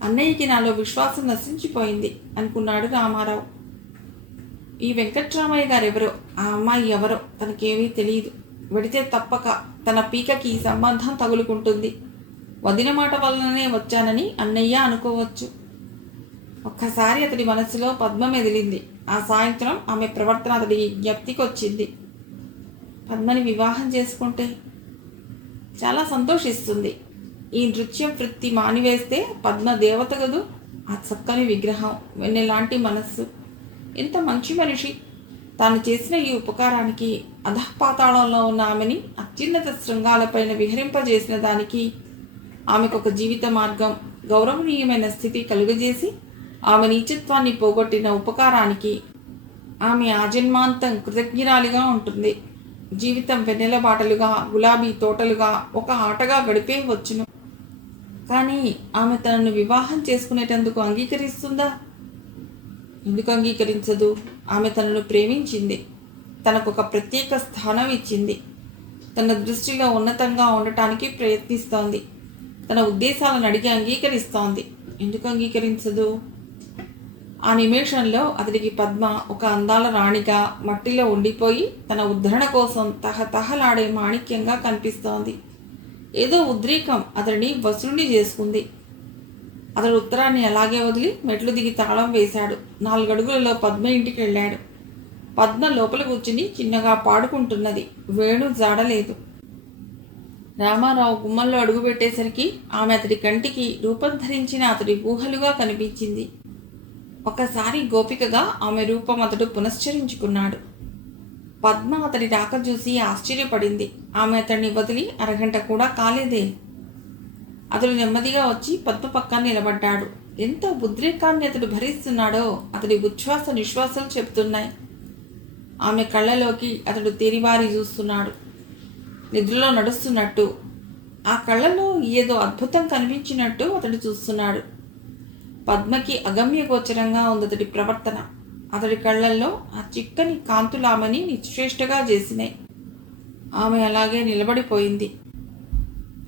అన్నయ్యకి నాలో విశ్వాసం నశించిపోయింది అనుకున్నాడు రామారావు. ఈ వెంకట్రామయ్య గారెవరో, ఆ అమ్మాయి ఎవరో తనకేమీ తెలియదు. వెడితే తప్పక తన పీకకి ఈ సంబంధం తగులుకుంటుంది. వదిన మాట వలననే వచ్చానని అన్నయ్య అనుకోవచ్చు. ఒక్కసారి అతడి మనసులో పద్మ మెదిలింది. ఆ సాయంత్రం ఆమె ప్రవర్తన అతడి జ్ఞప్తికి వచ్చింది. పద్మని వివాహం చేసుకుంటే చాలా సంతోషిస్తుంది. ఈ నృత్యం వృత్తి మానివేస్తే పద్మ దేవత గదు. ఆ చక్కని విగ్రహం, వెన్నెలాంటి మనస్సు, ఎంత మంచి మనిషి. తాను చేసిన ఈ ఉపకారానికి, అధఃపాతాళంలో ఉన్న ఆమెని అత్యున్నత శృంగాలపైన విహరింపజేసిన దానికి, ఆమెకు ఒక జీవిత మార్గం, గౌరవనీయమైన స్థితి కలుగజేసి ఆమె నీచత్వాన్ని పోగొట్టిన ఉపకారానికి ఆమె ఆజన్మాంతం కృతజ్ఞురాలిగా ఉంటుంది. జీవితం వెన్నెల బాటలుగా, గులాబీ తోటలుగా, ఒక ఆటగా గడిపే వచ్చును. కానీ ఆమె తనను వివాహం చేసుకునేటందుకు అంగీకరిస్తుందా? ఎందుకు అంగీకరించదు? ఆమె తనను ప్రేమించింది. తనకు ఒక ప్రత్యేక స్థానం ఇచ్చింది. తన దృష్టిలో ఉన్నతంగా ఉండటానికి ప్రయత్నిస్తోంది. తన ఉద్దేశాలను అడిగి అంగీకరిస్తోంది. ఎందుకు అంగీకరించదు? ఆ నిమిషంలో అతడికి పద్మ ఒక అందాల రాణిగా మట్టిలో ఉండిపోయి తన ఉద్ధరణ కోసం తహతహలాడే మాణిక్యంగా కనిపిస్తోంది. ఏదో ఉద్రేకం అతడిని వశుడిని చేసుకుంది. అతడు ఉత్తరాన్ని అలాగే వదిలి మెట్లు దిగి తాళం వేశాడు. 4 అడుగులలో పద్మ ఇంటికి వెళ్ళాడు. పద్మ లోపల కూర్చుని చిన్నగా పాడుకుంటున్నది. వేణు జాడలేదు. రామారావు గుమ్మంలో అడుగుపెట్టేసరికి ఆమె అతడి కంటికి రూపం ధరించిన అతడి ఊహలుగా కనిపించింది. ఒకసారి గోపికగా ఆమె రూపం అతడు పునశ్చరించుకున్నాడు. పద్మ అతడి రాక చూసి ఆశ్చర్యపడింది. ఆమె అతడిని వదిలి అరగంట కూడా కాలేదే. అతడు నెమ్మదిగా వచ్చి పద్మ పక్కన నిలబడ్డాడు. ఎంత ఉద్రేకాన్ని అతడు భరిస్తున్నాడో అతడి ఉచ్ఛ్వాస నిశ్వాసాలు చెబుతున్నాయి. ఆమె కళ్ళలోకి అతడు తెరివారి చూస్తున్నాడు, నిద్రలో నడుస్తున్నట్టు. ఆ కళ్ళలో ఏదో అద్భుతం కనిపించినట్టు అతడు చూస్తున్నాడు. పద్మకి అగమ్య గోచరంగా ఉంది అతడి ప్రవర్తన. అతడి కళ్ళల్లో ఆ చిక్కని కాంతులామని నిశ్చేష్టగా చేసినాయి. ఆమె అలాగే నిలబడిపోయింది.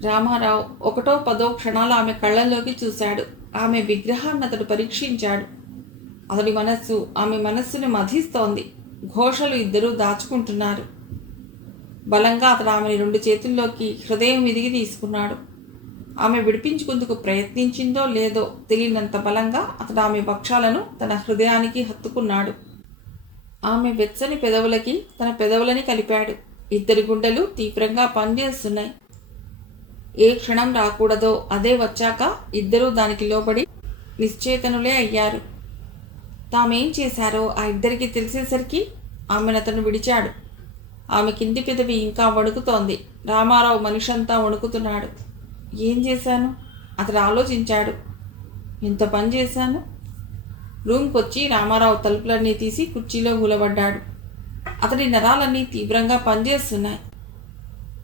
రామారావు 1, 10 క్షణాలు ఆమె కళ్ళల్లోకి చూశాడు. ఆమె విగ్రహాన్ని అతడు పరీక్షించాడు. అతడి మనస్సు ఆమె మనస్సుని మధిస్తోంది. ఘోషలు ఇద్దరూ దాచుకుంటున్నారు. బలంగా అతడు ఆమెని 2 చేతుల్లోకి హృదయం ఎదిగి తీసుకున్నాడు. ఆమె విడిపించుకుందుకు ప్రయత్నించిందో లేదో తెలియనంత బలంగా అతడు ఆమె వక్షాలను తన హృదయానికి హత్తుకున్నాడు. ఆమె వెచ్చని పెదవులకి తన పెదవులని కలిపాడు. ఇద్దరి గుండెలు తీవ్రంగా పనిచేస్తున్నాయి. ఏ క్షణం రాకూడదో అదే వచ్చాక ఇద్దరూ దానికి లోబడి నిశ్చేతనులే అయ్యారు. తామేం చేశారో ఆ ఇద్దరికి తెలిసేసరికి ఆమెను అతను విడిచాడు. ఆమె కింది పెదవి ఇంకా వణుకుతోంది. రామారావు మనిషంతా వణుకుతున్నాడు. ఏం చేశాను? అతడు ఆలోచించాడు. ఎంత పని చేశాను? రూమ్కి వచ్చి రామారావు తలుపులన్నీ తీసి కుర్చీలో కూలబడ్డాడు. అతడి నరాలన్నీ తీవ్రంగా పనిచేస్తున్నాయి.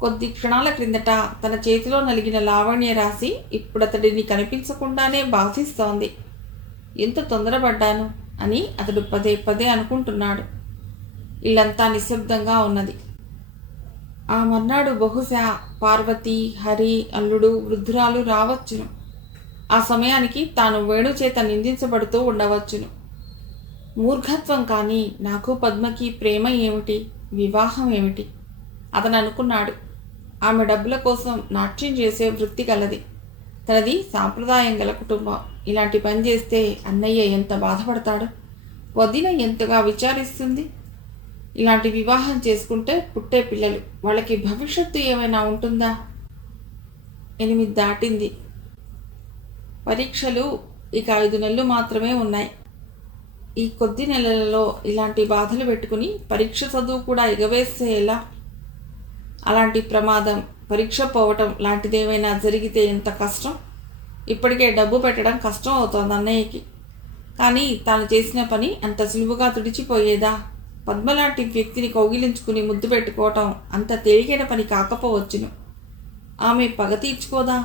కొద్ది క్షణాల క్రిందట తన చేతిలో నలిగిన లావణ్య రాశి ఇప్పుడు అతడిని కనిపించకుండానే బాధిస్తోంది. ఎంత తొందరపడ్డాను అని అతడు పదే పదే అనుకుంటున్నాడు. ఇల్లంతా నిశ్శబ్దంగా ఉన్నది. ఆ మర్నాడు బహుశా పార్వతి, హరి, అల్లుడు, వృద్ధురాలు రావచ్చును. ఆ సమయానికి తాను వేణు చేత నిందించబడుతూ ఉండవచ్చును. మూర్ఘత్వం కానీ నాకు పద్మకి ప్రేమ ఏమిటి, వివాహం ఏమిటి? అతను అనుకున్నాడు. ఆమె డబ్బుల కోసం నాట్యం చేసే వృత్తి గలది. తనది సాంప్రదాయం గల కుటుంబం. ఇలాంటి పని చేస్తే అన్నయ్య ఎంత బాధపడతాడు, వదిన ఎంతగా విచారిస్తుంది. ఇలాంటి వివాహం చేసుకుంటే పుట్టే పిల్లలు, వాళ్ళకి భవిష్యత్తు ఏమైనా ఉంటుందా? 8 దాటింది. పరీక్షలు ఇక 5 నెలలు మాత్రమే ఉన్నాయి. ఈ కొద్ది నెలలలో ఇలాంటి బాధలు పెట్టుకుని పరీక్ష చదువు కూడా ఎగవేస్తే ఎలా? అలాంటి ప్రమాదం, పరీక్ష పోవటం లాంటిదేమైనా జరిగితే ఎంత కష్టం. ఇప్పటికే డబ్బు పెట్టడం కష్టం అవుతోంది అన్నయ్యకి. కానీ తాను చేసిన పని అంత సులువుగా తుడిచిపోయేదా? పద్మలాంటి వ్యక్తిని కౌగిలించుకుని ముద్దు పెట్టుకోవటం అంత తేలికైన పని కాకపోవచ్చును. ఆమె పగ తీర్చుకోదా?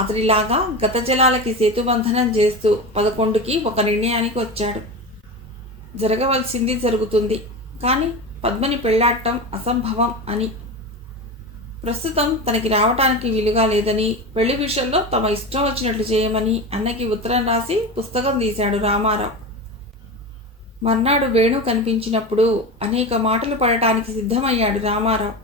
అతడిలాగా గత జలాలకి సేతుబంధనం చేస్తూ 11కి ఒక నిర్ణయానికి వచ్చాడు. జరగవలసింది జరుగుతుంది, కానీ పద్మని పెళ్లాడటం అసంభవం అని. ప్రస్తుతం తనకి రావటానికి వీలుగా లేదని, పెళ్లి విషయంలో తమ ఇష్టం వచ్చినట్లు చేయమని అన్నకి ఉత్తరం రాసి పుస్తకం తీశాడు రామారావు. మర్నాడు వేణు కనిపించినప్పుడు అనేక మాటలు పడటానికి సిద్ధమయ్యాడు రామారావు.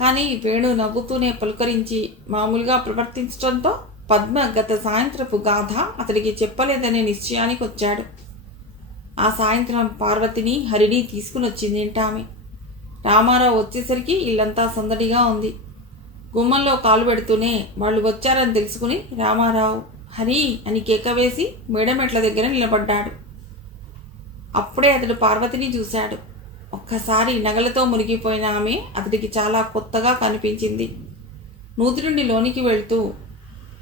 కానీ వేణు నవ్వుతూనే పలుకరించి మామూలుగా ప్రవర్తించడంతో పద్మ గత సాయంత్రపు గాథ అతడికి చెప్పలేదనే నిశ్చయానికి వచ్చాడు. ఆ సాయంత్రం పార్వతిని హరిని తీసుకుని వచ్చిందేంటామె. రామారావు వచ్చేసరికి ఇల్లంతా సందడిగా ఉంది. గుమ్మంలో కాలు పెడుతూనే వాళ్ళు వచ్చారని తెలుసుకుని రామారావు హరి అని కేక వేసి మేడమెట్ల దగ్గర నిలబడ్డాడు. అప్పుడే అతడు పార్వతిని చూశాడు. ఒక్కసారి నగలతో మునిగిపోయిన ఆమె అతడికి చాలా కొత్తగా కనిపించింది. నూతి నుండి లోనికి వెళ్తూ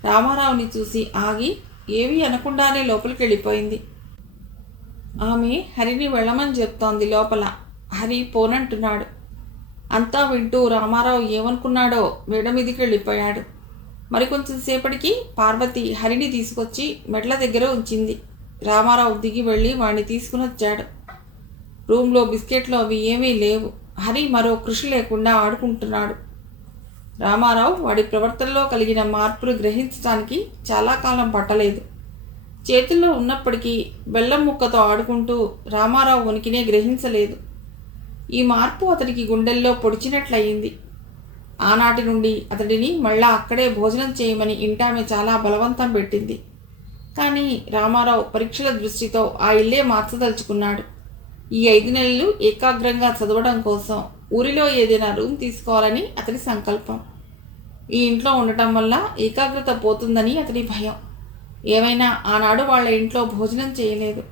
రామారావుని చూసి ఆగి ఏమీ అనకుండానే లోపలికి వెళ్ళిపోయింది. ఆమె హరిని వెళ్ళమని చెప్తోంది లోపల. హరి పోనంటున్నాడు. అంతా వింటూ రామారావు ఏమనుకున్నాడో మేడ మీదికి వెళ్ళిపోయాడు. మరికొంచెం సేపటికి పార్వతి హరిని తీసుకొచ్చి మెట్ల దగ్గర ఉంచింది. రామారావు దిగి వెళ్ళి వాడిని తీసుకుని వచ్చాడు. రూమ్లో బిస్కెట్లు అవి ఏమీ లేవు. హరి మరో కృషి లేకుండా ఆడుకుంటున్నాడు. రామారావు వాడి ప్రవర్తనలో కలిగిన మార్పులు గ్రహించడానికి చాలా కాలం పట్టలేదు. చేతుల్లో ఉన్నప్పటికీ బెల్లం ముక్కతో ఆడుకుంటూ రామారావు ఉనికినే గ్రహించలేదు. ఈ మార్పు అతడికి గుండెల్లో పొడిచినట్లయింది. ఆనాటి నుండి అతడిని మళ్ళా అక్కడే భోజనం చేయమని ఇంటామె చాలా బలవంతం పెట్టింది. కానీ రామారావు పరీక్షల దృష్టితో ఆ ఇల్లే మార్చదలుచుకున్నాడు. ఈ 5 నెలలు ఏకాగ్రంగా చదవడం కోసం ఊరిలో ఏదైనా రూమ్ తీసుకోవాలని అతడి సంకల్పం. ఈ ఇంట్లో ఉండటం వల్ల ఏకాగ్రత పోతుందని అతడి భయం. ఏమైనా ఆనాడు వాళ్ళ ఇంట్లో భోజనం చేయలేదు.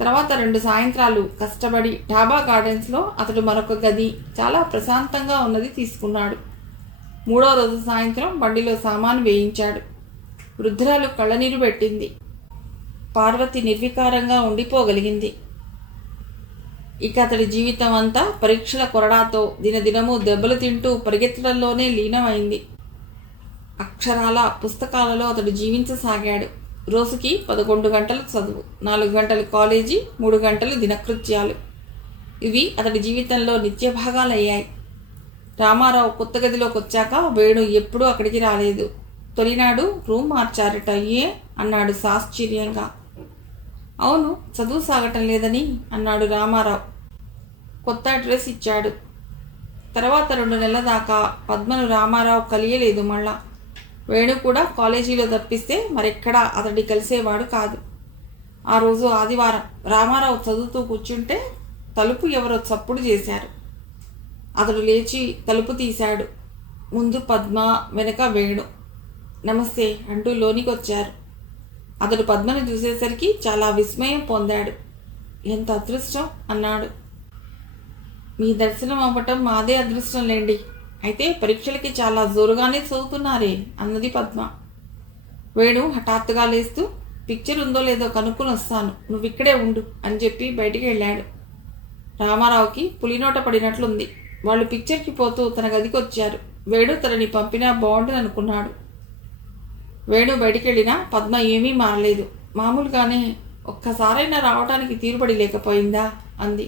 తర్వాత 2 సాయంత్రాలు కష్టపడి డాబా గార్డెన్స్లో అతడు మరొక గది చాలా ప్రశాంతంగా ఉన్నది తీసుకున్నాడు. 3వ రోజు సాయంత్రం బండిలో సామాను వేయించాడు. వృద్ధురాలు కళ్ళనీరు పెట్టింది. పార్వతి నిర్వికారంగా ఉండిపోగలిగింది. ఇక అతడి జీవితం అంతా పరీక్షల కొరడాతో దినదినము దెబ్బలు తింటూ పరిగెత్తడంలోనే లీనమైంది. అక్షరాల పుస్తకాలలో అతడు జీవించసాగాడు. రోజుకి 11 గంటలు చదువు, 4 గంటలు కాలేజీ, 3 గంటలు దినకృత్యాలు. ఇవి అతడి జీవితంలో నిత్య భాగాలయ్యాయి. రామారావు కొత్త గదిలోకి వచ్చాక వేణు ఎప్పుడూ అక్కడికి రాలేదు. తొలినాడు రూమ్ మార్చారట. అన్నాడు సాశ్చర్యంగా. అవును, చదువు సాగటం లేదని అన్నాడు రామారావు. కొత్త అడ్రస్ ఇచ్చాడు. తర్వాత 2 నెలల దాకా పద్మను రామారావు కలియలేదు. మళ్ళా వేణు కూడా కాలేజీలో తప్పిస్తే మరెక్కడా అతడి కలిసేవాడు కాదు. ఆ రోజు ఆదివారం. రామారావు చదువుతూ కూర్చుంటే తలుపు ఎవరో చప్పుడు చేశారు. అతడు లేచి తలుపు తీశాడు. ముందు పద్మ, వెనక వేణు. నమస్తే అంటూ లోనికి వచ్చారు. అతడు పద్మను చూసేసరికి చాలా విస్మయం పొందాడు. ఎంత అదృష్టం అన్నాడు. మీ దర్శనం అవ్వటం మాదే అదృష్టం లేండి. అయితే పరీక్షలకి చాలా జోరుగానే చదువుతున్నారే అన్నది పద్మ. వేణు హఠాత్తుగా లేస్తూ పిక్చర్ ఉందో లేదో కనుక్కుని వస్తాను, నువ్వు ఇక్కడే ఉండు అని చెప్పి బయటికి వెళ్ళాడు. రామారావుకి పులినోట పడినట్లుంది. వాళ్ళు పిక్చర్కి పోతూ తన గదికి వచ్చారు. వేణు తనని పంపినా బాగుంటుంది అనుకున్నాడు. వేణు బయటికి వెళ్ళినా పద్మ ఏమీ మారలేదు. మామూలుగానే ఒక్కసారైనా రావటానికి తీరుబడి లేకపోయిందా అంది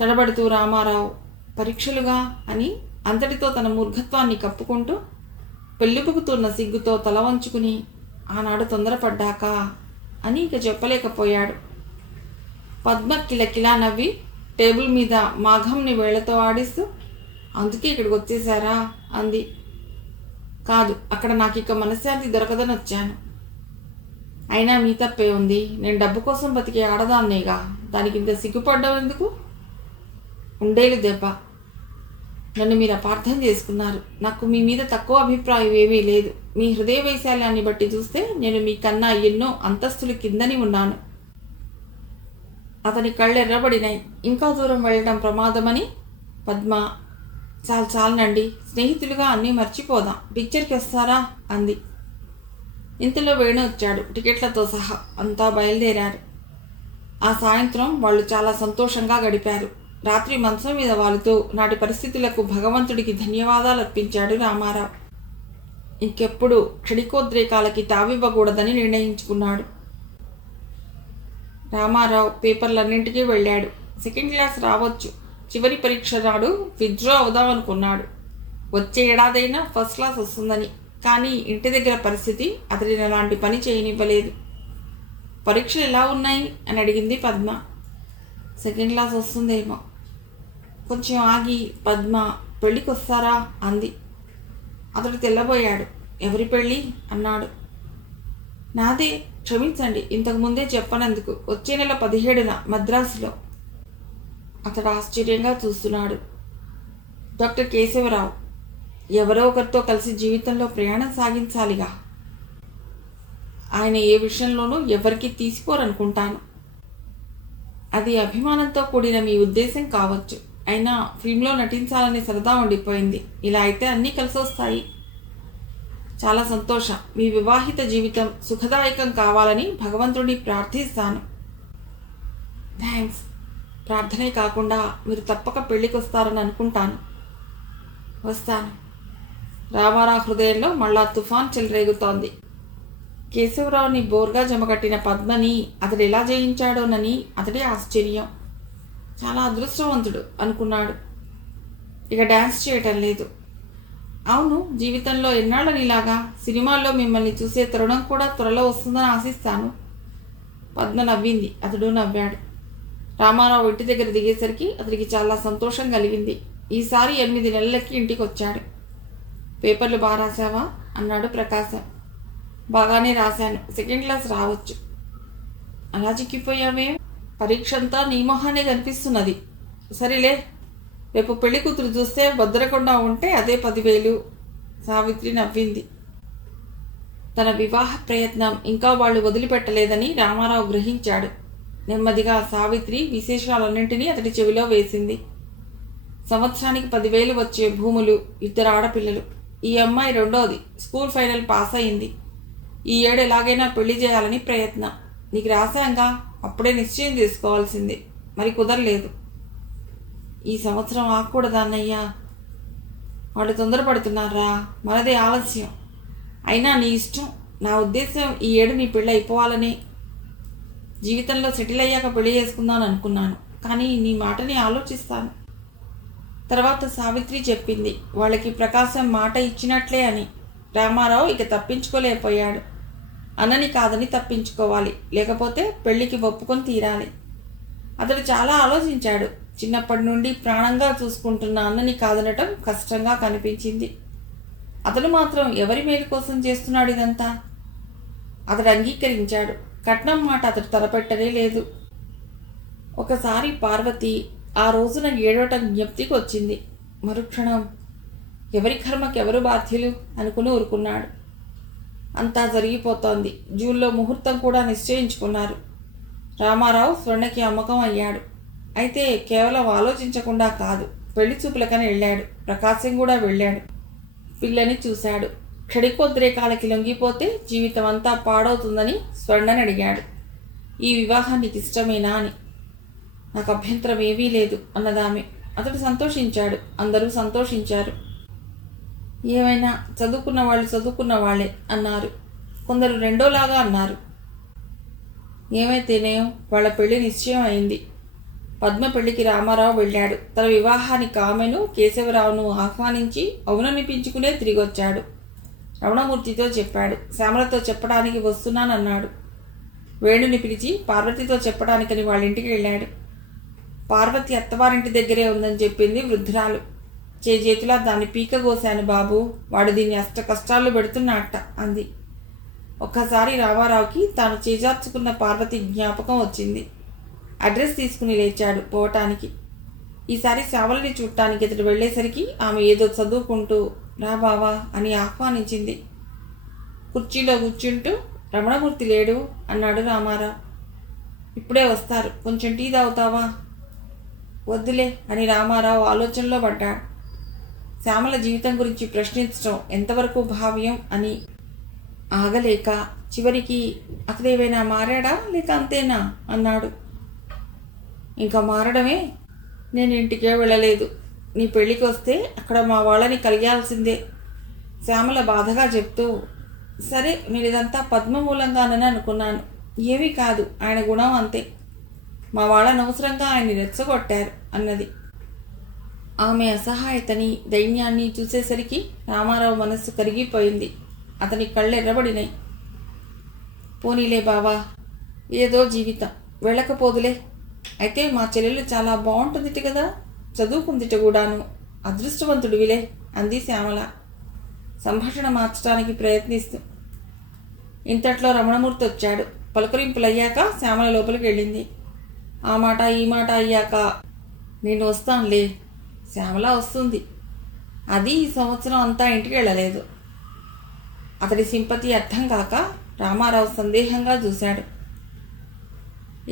తడబడుతూ రామారావు. పరీక్షలుగా అని అంతటితో తన మూర్ఘత్వాన్ని కప్పుకుంటూ పెళ్ళిపుకుతున్న సిగ్గుతో తల వంచుకుని ఆనాడు తొందరపడ్డాక అని ఇక చెప్పలేకపోయాడు. పద్మ కిలకిలా నవ్వి టేబుల్ మీద మాఘంని వేళ్లతో ఆడిస్తూ అందుకే ఇక్కడికి వచ్చేశారా అంది. కాదు, అక్కడ నాకు ఇక మనశ్శాంతి దొరకదని వచ్చాను. అయినా మీ తప్పే ఉంది. నేను డబ్బు కోసం బతికే ఆడదాన్నేగా, దానికి ఇంత సిగ్గుపడ్డం ఎందుకు? ఉండేలు దెబ్బ. నన్ను మీరు అపార్థం చేసుకున్నారు. నాకు మీ మీద తక్కువ అభిప్రాయం ఏమీ లేదు. మీ హృదయ వైశాల్యాన్ని బట్టి చూస్తే నేను మీకన్నా ఎన్నో అంతస్తులు కిందని ఉన్నాను. అతని కళ్ళు ఎర్రబడినాయి. ఇంకా దూరం వెళ్ళడం ప్రమాదమని పద్మ చాలనండి, స్నేహితులుగా అన్నీ మర్చిపోదాం, పిక్చర్కి వస్తారా అంది. ఇంతలో వేణు వచ్చాడు టికెట్లతో సహా. అంతా బయలుదేరారు. ఆ సాయంత్రం వాళ్ళు చాలా సంతోషంగా గడిపారు. రాత్రి మంచం మీద వాలుతూ నాటి పరిస్థితులకు భగవంతుడికి ధన్యవాదాలు అర్పించాడు రామారావు. ఇంకెప్పుడు క్షణికోద్రేకాలకి తావివ్వకూడదని నిర్ణయించుకున్నాడు. రామారావు పేపర్లన్నింటికీ వెళ్ళాడు. 2nd క్లాస్ రావచ్చు. చివరి పరీక్ష నాడు విత్డ్రా అవుదామనుకున్నాడు. వచ్చే ఏడాదైనా ఫస్ట్ క్లాస్ వస్తుందని. కానీ ఇంటి దగ్గర పరిస్థితి అతడిని అలాంటి పని చేయనివ్వలేదు. పరీక్షలు ఎలా ఉన్నాయి అని అడిగింది పద్మ. సెకండ్ క్లాస్ వస్తుందేమో. కొంచెం ఆగి పద్మ పెళ్ళికి వస్తారా అంది. అతడు తెల్లబోయాడు. ఎవరి పెళ్ళి అన్నాడు. నాదే, క్షమించండి ఇంతకుముందే చెప్పనందుకు. వచ్చే నెల 17న మద్రాసులో. అతడు ఆశ్చర్యంగా చూస్తున్నాడు. డాక్టర్ కేశవరావు. ఎవరో ఒకరితో కలిసి జీవితంలో ప్రయాణం సాగించాలిగా. ఆయన ఏ విషయంలోనూ ఎవరికీ తీసిపోరనుకుంటాను. అది అభిమానంతో కూడిన మీ ఉద్దేశం కావచ్చు. అయినా ఫిల్మ్లో నటించాలనే సరదా ఉండిపోయింది. ఇలా అయితే అన్నీ కలిసి వస్తాయి. చాలా సంతోషం. మీ వివాహిత జీవితం సుఖదాయకం కావాలని భగవంతుడిని ప్రార్థిస్తాను. థ్యాంక్స్. ప్రార్థనే కాకుండా మీరు తప్పక పెళ్ళికి వస్తారని అనుకుంటాను. వస్తాను. రామారావు హృదయంలో మళ్ళా తుఫాన్ చెలరేగుతోంది. కేశవరావుని బోర్గా జమకట్టిన పద్మని అతడు ఎలా జయించాడోనని అతడే ఆశ్చర్యం. చాలా అదృష్టవంతుడు అనుకున్నాడు. ఇక డ్యాన్స్ చేయటం లేదు. అవును, జీవితంలో ఎన్నాళ్ళనిలాగా సినిమాల్లో మిమ్మల్ని చూసే తరుణం కూడా త్వరలో వస్తుందని ఆశిస్తాను. పద్మ నవ్వింది. అతడు నవ్వాడు. రామారావు ఇంటి దగ్గర దిగేసరికి అతడికి చాలా సంతోషం కలిగింది. ఈసారి 8 నెలలకి ఇంటికి వచ్చాడు. పేపర్లు బాగా రాశావా అన్నాడు ప్రకాశం. బాగానే రాశాను. సెకండ్ క్లాస్ రావచ్చు. అలా చిక్కిపోయావే? పరీక్ష అంతా నీ మొహానే కనిపిస్తున్నది. సరేలే, రేపు పెళ్లి కూతురు చూస్తే భద్రకుండా ఉంటే అదే 10,000. సావిత్రి నవ్వింది. తన వివాహ ప్రయత్నం ఇంకా వాళ్ళు వదిలిపెట్టలేదని రామారావు గ్రహించాడు. నెమ్మదిగా సావిత్రి విశేషాలన్నింటినీ అతడి చెవిలో వేసింది. సంవత్సరానికి 10,000 వచ్చే భూములు, 2 ఆడపిల్లలు. ఈ అమ్మాయి రెండోది. స్కూల్ ఫైనల్ పాస్ అయింది. ఈ ఏడు ఎలాగైనా పెళ్లి చేయాలని ప్రయత్నం. నీకు రాశాంగా, అప్పుడే నిశ్చయం చేసుకోవాల్సింది. మరి కుదరలేదు. ఈ సంవత్సరం ఆగకూడదా అన్నయ్యా? వాళ్ళు తొందరపడుతున్నారా? మనదే ఆలస్యం. అయినా నీ ఇష్టం. నా ఉద్దేశం ఈ ఏడు నీ పెళ్ళి అయిపోవాలని. జీవితంలో సెటిల్ అయ్యాక పెళ్లి చేసుకుందాను అనుకున్నాను. కానీ నీ మాటని ఆలోచిస్తాను. తర్వాత సావిత్రి చెప్పింది వాళ్ళకి ప్రకాశం మాట ఇచ్చినట్లే అని. రామారావు ఇక తప్పించుకోలేకపోయాడు. అన్నని కాదని తప్పించుకోవాలి, లేకపోతే పెళ్లికి ఒప్పుకొని తీరాలి. అతడు చాలా ఆలోచించాడు. చిన్నప్పటి నుండి ప్రాణంగా చూసుకుంటున్న అన్నని కాదనటం కష్టంగా కనిపించింది. అతడు మాత్రం ఎవరి మేలు కోసం చేస్తున్నాడు ఇదంతా? అతడు అంగీకరించాడు. కట్నం మాట అతడు తలపెట్టనే లేదు. ఒకసారి పార్వతి ఆ రోజున ఏడవటం జ్ఞప్తికి వచ్చింది. మరుక్షణం ఎవరి కర్మకెవరు బాధ్యులు అనుకుని ఊరుకున్నాడు. అంతా జరిగిపోతోంది. జూన్లో ముహూర్తం కూడా నిశ్చయించుకున్నారు. రామారావు స్వర్ణకి అమ్మకం అయ్యాడు. అయితే కేవలం ఆలోచించకుండా కాదు, పెళ్లి చూపులకని వెళ్ళాడు. ప్రకాశం కూడా వెళ్ళాడు. పిల్లని చూశాడు. క్షణికోద్రేకాలకి లొంగిపోతే జీవితం అంతా పాడవుతుందని స్వర్ణని అడిగాడు. ఈ వివాహానికి ఇష్టమేనా అని. నాకు అభ్యంతరం ఏమీ లేదు అన్నదామె. అతడు సంతోషించాడు. అందరూ సంతోషించారు. ఏమైనా చదువుకున్న వాళ్ళు చదువుకున్న వాళ్ళే అన్నారు. కొందరు రెండోలాగా అన్నారు. ఏమైతేనేం వాళ్ళ పెళ్లి నిశ్చయం అయింది. పద్మ పెళ్లికి రామారావు వెళ్ళాడు. తన వివాహానికి ఆమెను, కేశవరావును ఆహ్వానించి అవుననిపించుకునే తిరిగి వచ్చాడు. రమణమూర్తితో చెప్పాడు. శ్యామలతో చెప్పడానికి వస్తున్నానన్నాడు. వేణుని పిలిచి పార్వతితో చెప్పడానికని వాళ్ళ ఇంటికి వెళ్ళాడు. పార్వతి అత్తవారింటి దగ్గరే ఉందని చెప్పింది వృద్ధురాలు. చేతులా దాన్ని పీకగోశాను బాబు, వాడు దీన్ని అష్ట కష్టాలు పెడుతున్నట్ట అంది. ఒక్కసారి రామారావుకి తాను చేజార్చుకున్న పార్వతి జ్ఞాపకం వచ్చింది. అడ్రస్ తీసుకుని లేచాడు పోవటానికి. ఈసారి శ్యామలని చూడటానికి ఇతడు వెళ్ళేసరికి ఆమె ఏదో చదువుకుంటూ రా బావా అని ఆహ్వానించింది. కుర్చీలో కూర్చుంటూ రమణమూర్తి లేడు అన్నాడు రామారావు. ఇప్పుడే వస్తారు, కొంచెం టీ తాగుతావా? వద్దులే అని రామారావు ఆలోచనలో పడ్డాడు. శ్యామల జీవితం గురించి ప్రశ్నించడం ఎంతవరకు భావ్యం అని ఆగలేక చివరికి అతడేమైనా మారాడా లేక అంతేనా అన్నాడు. ఇంకా మారడమే. నేను ఇంటికే వెళ్ళలేదు. నీ పెళ్ళికి వస్తే అక్కడ మా వాళ్ళని కలిగాల్సిందే శ్యామల బాధగా చెప్తూ. సరే, మీరు ఇదంతా పద్మ మూలంగానని అనుకున్నాను. ఏమీ కాదు, ఆయన గుణం అంతే. మా వాళ్ళని అవసరంగా ఆయన్ని రెచ్చగొట్టారు అన్నది. ఆమె అసహాయతని, దైన్యాన్ని చూసేసరికి రామారావు మనస్సు కరిగిపోయింది. అతని కళ్ళు ఎర్రబడినాయి. పోనీలే బావా, ఏదో జీవితం వెళ్ళకపోదులే. అయితే మా చెల్లెలు చాలా బాగుంటుందిట కదా, చదువుకుందిట కూడాను. అదృష్టవంతుడివిలే అంది శ్యామల సంభాషణ మార్చడానికి ప్రయత్నిస్తూ. ఇంతట్లో రమణమూర్తి వచ్చాడు. పలకరింపులయ్యాక శ్యామల లోపలికి వెళ్ళింది. ఆ మాట ఈ మాట అయ్యాక నేను వస్తానులే. శ్యామల వస్తుంది. అది ఈ సంవత్సరం అంతా ఇంటికి వెళ్ళలేదు. అతడి సింపతి అర్థం కాక రామారావు సందేహంగా చూశాడు.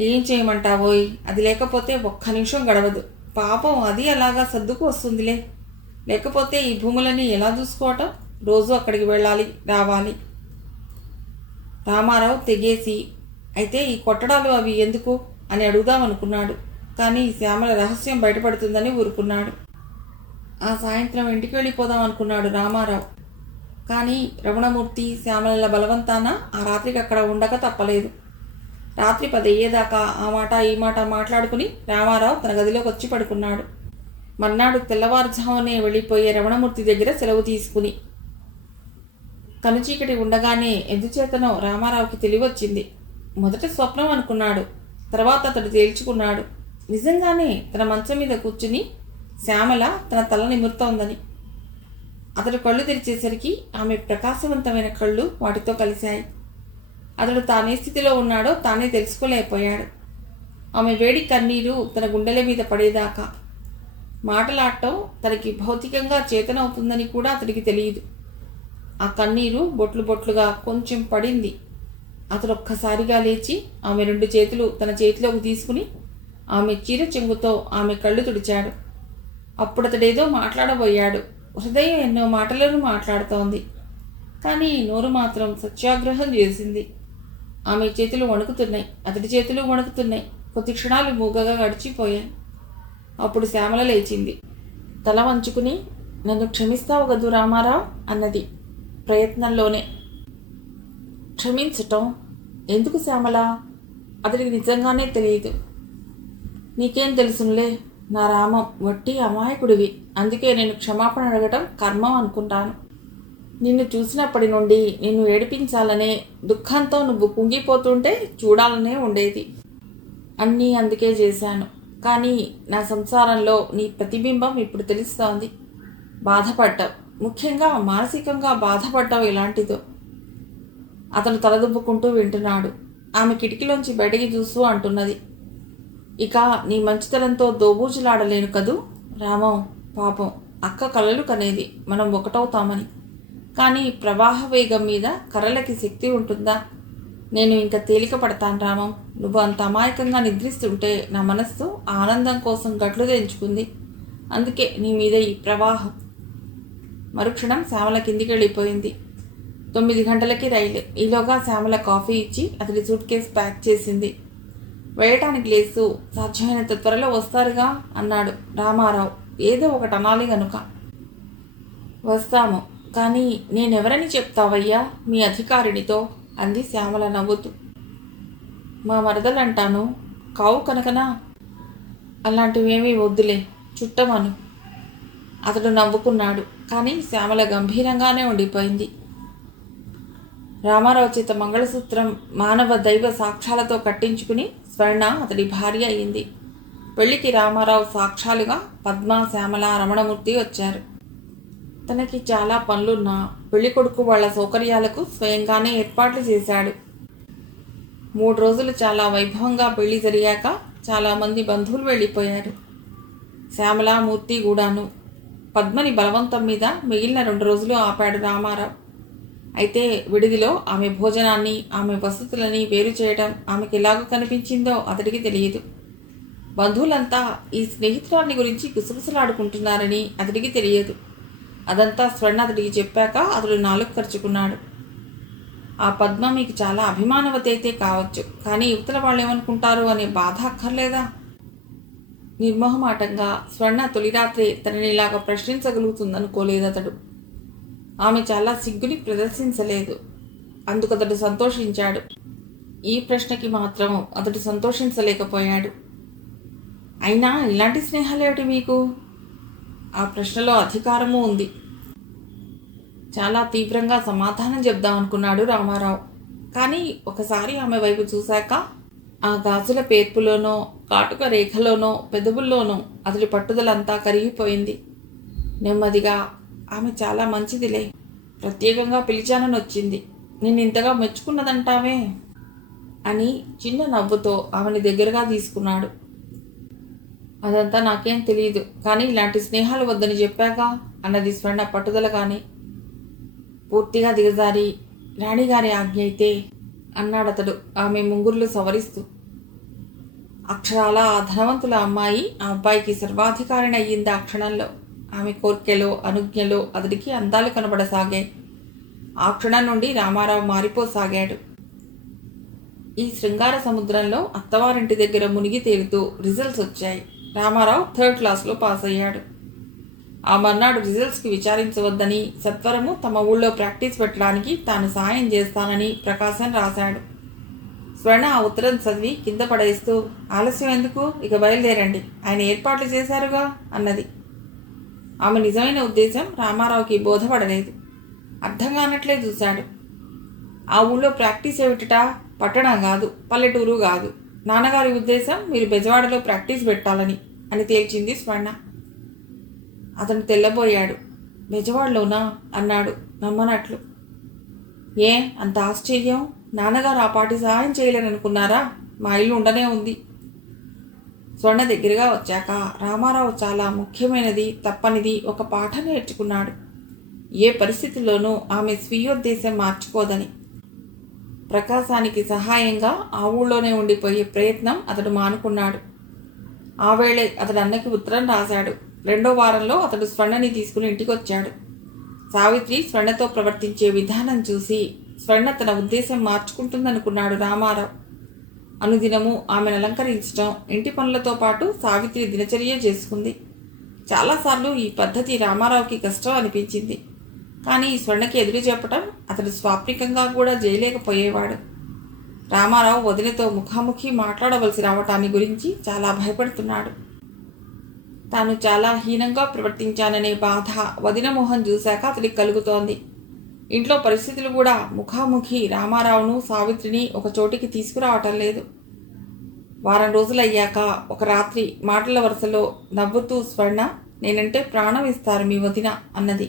ఏం చేయమంటావోయ్, అది లేకపోతే ఒక్క నిమిషం గడవదు. పాపం అది అలాగా సర్దుకు వస్తుందిలే. లేకపోతే ఈ భూములని ఎలా చూసుకోవటం? రోజు అక్కడికి వెళ్ళాలి రావాలి. రామారావు తెగేసి అయితే ఈ కొట్టడాలు అవి ఎందుకు అని అడుగుదామనుకున్నాడు. కానీ శ్యామల రహస్యం బయటపడుతుందని ఊరుకున్నాడు. ఆ సాయంత్రం ఇంటికి వెళ్ళిపోదాం అనుకున్నాడు రామారావు. కానీ రమణమూర్తి శ్యామల బలవంతాన ఆ రాత్రికి అక్కడ ఉండక తప్పలేదు. రాత్రి 10 అయ్యేదాకా ఆ మాట ఈ మాట మాట్లాడుకుని రామారావు తన గదిలోకి వచ్చి పడుకున్నాడు. మర్నాడు తెల్లవారుజామునే వెళ్ళిపోయే రమణమూర్తి దగ్గర సెలవు తీసుకుని కనుచీకటి ఉండగానే ఎందుచేతనో రామారావుకి తెలివొచ్చింది. మొదట స్వప్నం అనుకున్నాడు. తర్వాత అతడు తేల్చుకున్నాడు. నిజంగానే తన మంచం మీద కూర్చుని శ్యామల తన తల నిమురుతోందని. అతడు కళ్ళు తెరిచేసరికి ఆమె ప్రకాశవంతమైన కళ్ళు వాటితో కలిశాయి. అతడు తానే స్థితిలో ఉన్నాడో తానే తెలుసుకోలేకపోయాడు. ఆమె వేడి కన్నీరు తన గుండెల మీద పడేదాకా. మాటలాడటం తనకి భౌతికంగా చేతనవుతుందని కూడా అతడికి తెలియదు. ఆ కన్నీరు బొట్లు బొట్లుగా కొంచెం పడింది. అతడు ఒక్కసారిగా లేచి ఆమె 2 చేతులు తన చేతిలోకి తీసుకుని ఆమె చీర చెంగుతో ఆమె కళ్ళు తుడిచాడు. అప్పుడతడేదో మాట్లాడబోయాడు. హృదయం ఎన్నో మాటలను మాట్లాడుతోంది. కానీ నోరు మాత్రం సత్యాగ్రహం చేసింది. ఆమె చేతులు వణుకుతున్నాయి. అతడి చేతులు వణుకుతున్నాయి. కొద్ది క్షణాలు మూగగా గడిచిపోయాయి. అప్పుడు శ్యామల లేచింది. తల వంచుకుని నన్ను క్షమిస్తావు గదు రామారావు అన్నది ప్రయత్నంలోనే. క్షమించటం ఎందుకు శ్యామల? అతడికి నిజంగానే తెలియదు. నీకేం తెలుసునులే, నా రామం వట్టి అమాయకుడివి. అందుకే నేను క్షమాపణ అడగటం కర్మం అనుకుంటాను. నిన్ను చూసినప్పటి నుండి నిన్ను ఏడిపించాలనే దుఃఖంతో నువ్వు కుంగిపోతుంటే చూడాలనే ఉండేది. అన్నీ అందుకే చేశాను. కానీ నా సంసారంలో నీ ప్రతిబింబం ఇప్పుడు తెలుస్తోంది. బాధపడ్డావు, ముఖ్యంగా మానసికంగా బాధపడ్డావు ఎలాంటిదో. అతను తలదువ్వుకుంటూ వింటున్నాడు. ఆమె కిటికీలోంచి బయటికి చూస్తూ అంటున్నది. ఇక నీ మంచితనంతో దోబూచులాడలేను కదూ రామం. పాపం అక్క కలలు కనేది మనం ఒకటవుతామని. కానీ ప్రవాహ వేగం మీద కర్రలకి శక్తి ఉంటుందా? నేను ఇంకా తేలిక పడతాను రామం. నువ్వు అంత అమాయకంగా నిద్రిస్తుంటే నా మనస్సు ఆనందం కోసం గట్లు తెంచుకుంది. అందుకే నీ మీద ఈ ప్రవాహం. మరుక్షణం శ్యామల కిందికి వెళ్ళిపోయింది. 9 గంటలకి రైలు. ఈలోగా శ్యామల కాఫీ ఇచ్చి అతడి సూట్ కేసు ప్యాక్ చేసింది. వేయటానికి లేసు సాధ్యమైనంత త్వరలో వస్తారుగా అన్నాడు రామారావు. ఏదో ఒకటి అనాలి గనుక. వస్తాము, కానీ నేనెవరని చెప్తావయ్యా మీ అధికారినితో అంది శ్యామల నవ్వుతూ. మా మరదలంటాను. కావు కనుకనా? అలాంటివేమీ వద్దులే, చుట్టమను. అతడు నవ్వుకున్నాడు. కానీ శ్యామల గంభీరంగానే ఉండిపోయింది. రామారావు చేత మంగళసూత్రం మానవ దైవ సాక్ష్యాలతో కట్టించుకుని స్వర్ణ అతడి భార్య అయింది. పెళ్లికి రామారావు సాక్ష్యాలుగా పద్మ, శ్యామల, రమణమూర్తి వచ్చారు. తనకి చాలా పనులున్నా పెళ్లి కొడుకు వాళ్ల సౌకర్యాలకు స్వయంగానే ఏర్పాట్లు చేశాడు. 3 రోజులు చాలా వైభవంగా పెళ్లి జరిగాక చాలామంది బంధువులు వెళ్ళిపోయారు. శ్యామల, మూర్తి కూడాను. పద్మని బలవంతం మీద మిగిలిన 2 రోజులు ఆపాడు రామారావు. అయితే విడిదిలో ఆమె భోజనాన్ని, ఆమె వసతులని వేరు చేయడం ఆమెకి ఎలాగో కనిపించిందో అతడికి తెలియదు. బంధువులంతా ఈ స్నేహితురాన్ని గురించి గుసగుసలాడుకుంటున్నారని అతడికి తెలియదు. అదంతా స్వర్ణ అతడికి చెప్పాక అతడు నాలుగు ఖర్చుకున్నాడు. ఆ పద్మ మీకు చాలా అభిమానవతి అయితే కావచ్చు, కానీ యువతల వాళ్ళు ఏమనుకుంటారు అనే బాధ అక్కర్లేదా? నిర్మోహమాటంగా స్వర్ణ తొలి రాత్రే తనని ఇలాగ ప్రశ్నించగలుగుతుందనుకోలేదు అతడు. ఆమె చాలా సిగ్గుని ప్రదర్శించలేదు. అందుకు అతడు సంతోషించాడు. ఈ ప్రశ్నకి మాత్రం అతడు సంతోషించలేకపోయాడు. అయినా ఇలాంటి స్నేహాలేమిటి మీకు? ఆ ప్రశ్నలో అధికారము ఉంది. చాలా తీవ్రంగా సమాధానం చెప్దామనుకున్నాడు రామారావు. కానీ ఒకసారి ఆమె వైపు చూశాక ఆ గాజుల పేర్పులోనో కాటుక రేఖలోనో పెదవుల్లోనో అతడి పట్టుదలంతా కరిగిపోయింది. నెమ్మదిగా, ఆమె చాలా మంచిదిలే, ప్రత్యేకంగా పిలిచానని వచ్చింది, నేను ఇంతగా మెచ్చుకున్నదంటావే అని చిన్న నవ్వుతో ఆమెని దగ్గరగా తీసుకున్నాడు. అదంతా నాకేం తెలియదు, కానీ ఇలాంటి స్నేహాలు వద్దని చెప్పాక అన్నది స్వర్ణ పట్టుదలగానే. పూర్తిగా దిగజారి, రాణిగారి ఆజ్ఞ అయితే అన్నాడతడు ఆమె ముంగుర్లు సవరిస్తూ. అక్షరాల ఆ ధనవంతుల అమ్మాయి ఆ అబ్బాయికి సర్వాధికారిని అయ్యింది. ఆ క్షణంలో ఆమె కోర్కెలో అనుజ్ఞలో అతడికి అందాలు కనబడసాగాయి. ఆ క్షణం నుండి రామారావు మారిపోసాగాడు. ఈ శృంగార సముద్రంలో అత్తవారింటి దగ్గర మునిగి తేలుతూ రిజల్ట్స్ వచ్చాయి. రామారావు 3rd క్లాస్లో పాస్ అయ్యాడు. ఆ మర్నాడు రిజల్ట్స్కి విచారించవద్దని, సత్వరము తమ ఊళ్ళో ప్రాక్టీస్ పెట్టడానికి తాను సాయం చేస్తానని ప్రకాశం రాశాడు. స్వర్ణ ఆ ఉత్తరం చదివి కింద పడేస్తూ, ఆలస్యం ఎందుకు, ఇక బయలుదేరండి, ఆయన ఏర్పాట్లు చేశారుగా అన్నది. ఆమె నిజమైన ఉద్దేశం రామారావుకి బోధపడలేదు. అర్థం కానట్లే చూశాడు. ఆ ఊళ్ళో ప్రాక్టీస్ ఏమిటా, పట్టణం కాదు, పల్లెటూరు కాదు, నాన్నగారి ఉద్దేశం మీరు బెజవాడలో ప్రాక్టీస్ పెట్టాలని అని తేల్చింది స్వర్ణ. అతను తెల్లబోయాడు. బెజవాడలోనా అన్నాడు నమ్మనట్లు. ఏ అంత ఆశ్చర్యం, నాన్నగారు ఆ పాటి సహాయం చేయలేరనుకున్నారా, మా ఇల్లు ఉండనే ఉంది. స్వర్ణ దగ్గరగా వచ్చాక రామారావు చాలా ముఖ్యమైనది, తప్పనిది ఒక పాఠం నేర్చుకున్నాడు. ఏ పరిస్థితుల్లోనూ ఆమె స్వీయోద్దేశం మార్చుకోదని. ప్రకాశానికి సహాయంగా ఆ ఊళ్ళోనే ఉండిపోయే ప్రయత్నం అతడు మానుకున్నాడు. ఆ వేళే అతడు అన్నకి ఉత్తరం రాశాడు. 2వ వారంలో అతడు స్వర్ణని తీసుకుని ఇంటికొచ్చాడు. సావిత్రి స్వర్ణతో ప్రవర్తించే విధానం చూసి స్వర్ణ తన ఉద్దేశం మార్చుకుంటుందనుకున్నాడు రామారావు. అనుదినము ఆమెను అలంకరించడం, ఇంటి పనులతో పాటు సావిత్రి దినచర్య చేసుకుంది. చాలాసార్లు ఈ పద్ధతి రామారావుకి కష్టం అనిపించింది. కానీ స్వర్ణకి ఎదురు చెప్పటం అతడు స్వాప్నికంగా కూడా చేయలేకపోయేవాడు. రామారావు వదినతో ముఖాముఖి మాట్లాడవలసి రావటాన్ని గురించి చాలా భయపడుతున్నాడు. తాను చాలా హీనంగా ప్రవర్తించాననే బాధ వదిన మోహన్ చూశాక అతడికి కలుగుతోంది. ఇంట్లో పరిస్థితులు కూడా ముఖాముఖి రామారావును సావిత్రిని ఒక చోటికి తీసుకురావటం లేదు. వారం రోజులయ్యాక ఒక రాత్రి మాటల వరుసలో నవ్వుతూ స్వర్ణ, నేనంటే ప్రాణం ఇస్తారు మీ వదిన అన్నది.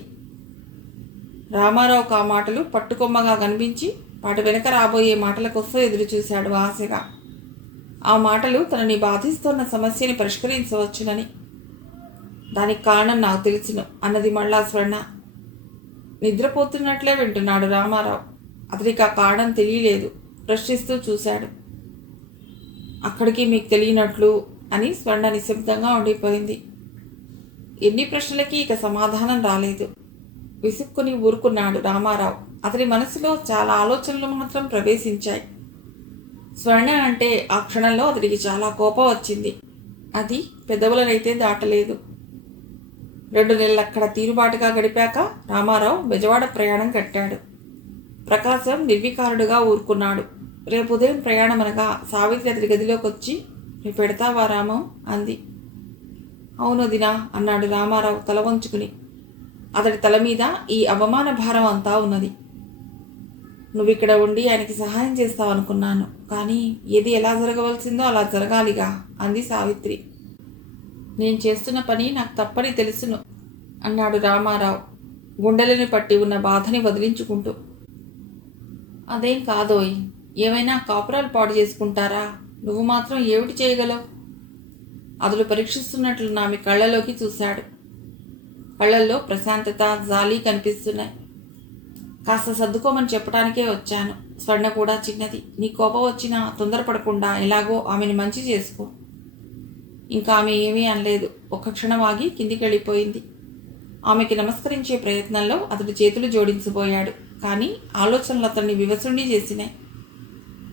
రామారావుకు ఆ మాటలు పట్టుకొమ్మగా కనిపించి వాటి వెనక రాబోయే మాటల కోసం ఎదురు చూశాడు ఆశగా. ఆ మాటలు తనని బాధిస్తున్న సమస్యని పరిష్కరించవచ్చునని. దానికి కారణం నాకు తెలుసును అన్నది మళ్ళా స్వర్ణ. నిద్రపోతున్నట్లే వింటున్నాడు రామారావు. అతడికి ఆ కారణం తెలియలేదు. ప్రశ్నిస్తూ చూశాడు. అక్కడికి మీకు తెలియనట్లు అని స్వర్ణ నిశ్శబ్దంగా ఉండిపోయింది. ఎన్ని ప్రశ్నలకి ఇక సమాధానం రాలేదు. విసుక్కుని ఊరుకున్నాడు రామారావు. అతడి మనసులో చాలా ఆలోచనలు మాత్రం ప్రవేశించాయి. స్వర్ణ అంటే ఆ క్షణంలో అతడికి చాలా కోపం వచ్చింది. అది పెదవులనైతే దాటలేదు. 2 నెలలు అక్కడ తీరుబాటుగా గడిపాక రామారావు బెజవాడ ప్రయాణం కట్టాడు. ప్రకాశం నిర్వికారుడుగా ఊరుకున్నాడు. రేపు ఉదయం ప్రయాణం అనగా సావిత్రి అతడి గదిలోకి వచ్చి, రేపు పెడతావా రామం అంది. అవును దినా అన్నాడు రామారావు తల వంచుకుని. అతడి తల మీద ఈ అవమాన భారం అంతా ఉన్నది. నువ్విక్కడ ఉండి ఆయనకి సహాయం చేస్తావనుకున్నాను, కానీ ఏది ఎలా జరగవలసిందో అలా జరగాలిగా అంది సావిత్రి. నేను చేస్తున్న పని నాకు తప్పని తెలుసును అన్నాడు రామారావు గుండెలని పట్టి ఉన్న బాధని వదిలించుకుంటూ. అదేం కాదోయ్, ఏమైనా కాపురాలు పాడు చేసుకుంటారా, నువ్వు మాత్రం ఏమిటి చేయగలవు? అతడు పరీక్షిస్తున్నట్లు ఆమె కళ్ళలోకి చూశాడు. కళ్ళల్లో ప్రశాంతత, జాలి కనిపిస్తున్నాయి. కాస్త సర్దుకోమని చెప్పడానికే వచ్చాను. స్వర్ణ కూడా చిన్నది. నీ కోపం వచ్చినా తొందరపడకుండా ఎలాగో ఆమెను మంచి చేసుకో. ఇంకా ఆమె ఏమీ అనలేదు. ఒక్క క్షణం ఆగి కిందికి వెళ్ళిపోయింది. ఆమెకి నమస్కరించే ప్రయత్నంలో అతడు చేతులు జోడించబోయాడు. కానీ ఆలోచనలు అతన్ని వివసుండి చేసినాయి.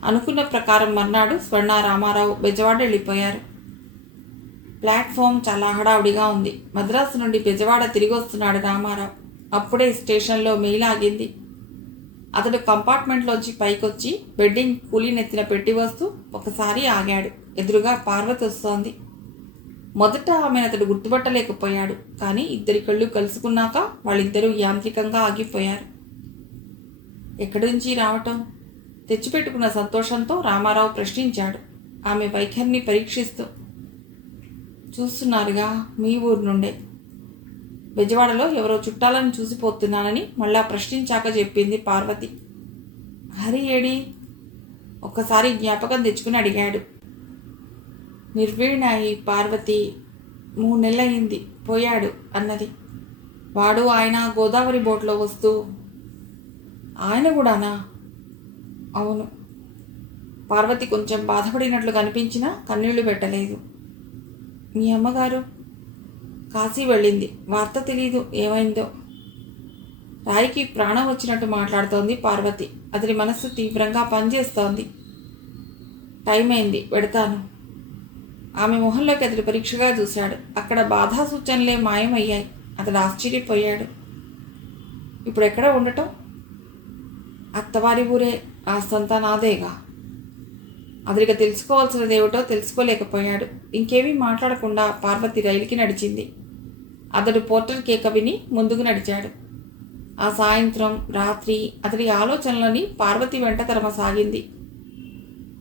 అనుకున్న ప్రకారం మర్నాడు స్వర్ణ రామారావు బెజవాడ వెళ్ళిపోయారు. ప్లాట్ఫామ్ చాలా హడావుడిగా ఉంది. మద్రాసు నుండి బెజవాడ తిరిగి వస్తున్నాడు రామారావు. అప్పుడే స్టేషన్లో మెయిల్ ఆగింది. అతడు కంపార్ట్మెంట్లోంచి పైకొచ్చి బెడ్డింగ్ కూలీనెత్తిన పెట్టి వస్తూ ఒకసారి ఆగాడు. ఎదురుగా పార్వతి వస్తోంది. మొదట ఆమెను అతడు గుర్తుపట్టలేకపోయాడు. కానీ ఇద్దరి కళ్ళు కలుసుకున్నాక వాళ్ళిద్దరూ యాంత్రికంగా ఆగిపోయారు. ఎక్కడి నుంచి రావటం? తెచ్చిపెట్టుకున్న సంతోషంతో రామారావు ప్రశ్నించాడు, ఆమె వైఖరిని పరీక్షిస్తూ. చూస్తున్నారుగా, మీ ఊరు నుండే. బెజవాడలో ఎవరో చుట్టాలను చూసిపోతున్నానని మళ్ళా ప్రశ్నించాక చెప్పింది పార్వతి. హరి ఏడి? ఒక్కసారి జ్ఞాపకం తెచ్చుకుని అడిగాడు. నిర్వీణాయి పార్వతి. 3 నెలలయ్యింది, పోయాడు అన్నది. వాడు ఆయన గోదావరి బోట్లో వస్తూ. ఆయన కూడానా? అవును. పార్వతి కొంచెం బాధపడినట్లు కనిపించినా కన్నీళ్లు పెట్టలేదు. మీ అమ్మగారు? కాశీ వెళ్ళింది. వార్త తెలీదు ఏమైందో. రాయికి ప్రాణం వచ్చినట్టు మాట్లాడుతోంది పార్వతి. అతని మనస్సు తీవ్రంగా పనిచేస్తోంది. టైం అయింది, వెడతాను. ఆమె మొహంలోకి అతడు పరీక్షగా చూశాడు. అక్కడ బాధా సూచనలే మాయమయ్యాయి. అతడు ఆశ్చర్యపోయాడు. ఇప్పుడు ఎక్కడ ఉండటం? అత్తవారి ఊరే, ఆస్తంతా నాదేగా. అతడికి తెలుసుకోవాల్సినదేమిటో తెలుసుకోలేకపోయాడు. ఇంకేమీ మాట్లాడకుండా పార్వతి రైలుకి నడిచింది. అతడు పోర్టర్ కేక విని ముందుకు నడిచాడు. ఆ సాయంత్రం, రాత్రి అతడి ఆలోచనలని పార్వతి వెంట తరమసాగింది.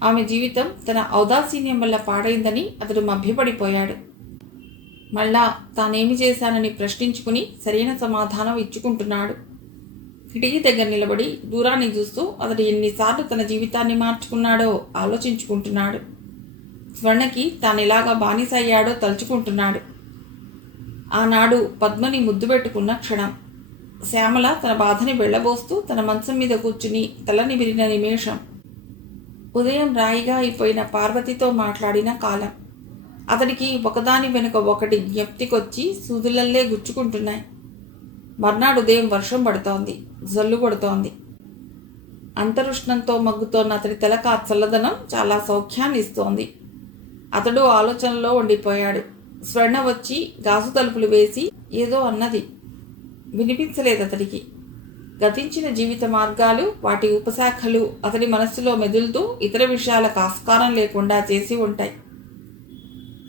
ఆమె జీవితం తన ఔదాసీన్యం వల్ల పాడైందని అతడు మభ్యపడిపోయాడు. మళ్ళా తానేమి చేశానని ప్రశ్నించుకుని సరైన సమాధానం ఇచ్చుకుంటున్నాడు. కిటికీ దగ్గర నిలబడి దూరాన్ని చూస్తూ అతడు ఎన్నిసార్లు తన జీవితాన్ని మార్చుకున్నాడో ఆలోచించుకుంటున్నాడు. స్వర్ణకి తానెలాగా బానిస అయ్యాడో తలుచుకుంటున్నాడు. ఆనాడు పద్మని ముద్దు పెట్టుకున్న క్షణం, శ్యామల తన బాధని వెళ్ళబోస్తూ తన మంచం మీద కూర్చుని తలని విరిన నిమేషం, ఉదయం రాయిగా అయిపోయిన పార్వతితో మాట్లాడిన కాలం, అతడికి ఒకదాని వెనుక ఒకటి జ్ఞప్తికొచ్చి సూదులల్లే గుచ్చుకుంటున్నాయి. మర్నాడు ఉదయం వర్షం పడుతోంది, జల్లు కొడుతోంది. అంతరుష్ణంతో మగ్గుతోన్న అతడి తెలక చల్లదనం చాలా సౌఖ్యాన్ని ఇస్తోంది. అతడు ఆలోచనలో ఉండిపోయాడు. స్వర్ణ వచ్చి గాజు తలుపులు వేసి ఏదో అన్నది. వినిపించలేదు అతడికి. గతించిన జీవిత మార్గాలు, వాటి ఉపశాఖలు అతడి మనస్సులో మెదులుతూ ఇతర విషయాలకు ఆస్కారం లేకుండా చేసి ఉంటాయి.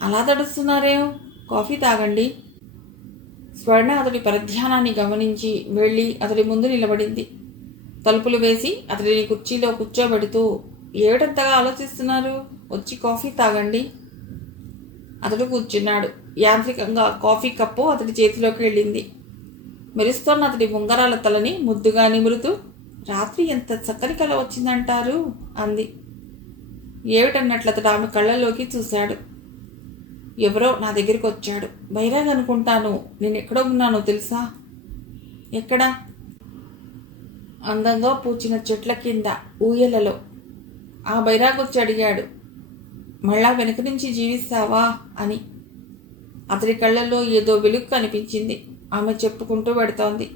అలా తడుస్తున్నారేం? కాఫీ తాగండి. స్వర్ణ అతడి పరధ్యానాన్ని గమనించి వెళ్ళి అతడి ముందు నిలబడింది. తలుపులు వేసి అతడిని కుర్చీలో కూర్చోబెడుతూ, ఏమిటంతగా ఆలోచిస్తున్నారు? వచ్చి కాఫీ తాగండి. అతడు కూర్చున్నాడు. యాంత్రికంగా కాఫీ కప్పు అతడి చేతిలోకి వెళ్ళింది. మెరుస్తోన్న అతడి ఉంగరాల తలని ముద్దుగా నిమురుతూ, రాత్రి ఎంత చక్కని కల వచ్చిందంటారు అంది. ఏమిటన్నట్లు అతడు ఆమె కళ్ళలోకి చూశాడు. ఎవరో నా దగ్గరికి వచ్చాడు. బైరాగ్ అనుకుంటాను. నేను ఎక్కడో ఉన్నానో తెలుసా? ఎక్కడా? అందంగా పూచిన చెట్ల కింద ఊయలలో. ఆ బైరాగ్ వచ్చి అడిగాడు, మళ్ళా వెనుక నుంచి జీవిస్తావా అని. అతడి కళ్ళల్లో ఏదో వెలుగు కనిపించింది. ఆమె చెప్పుకుంటూ పెడుతోంది.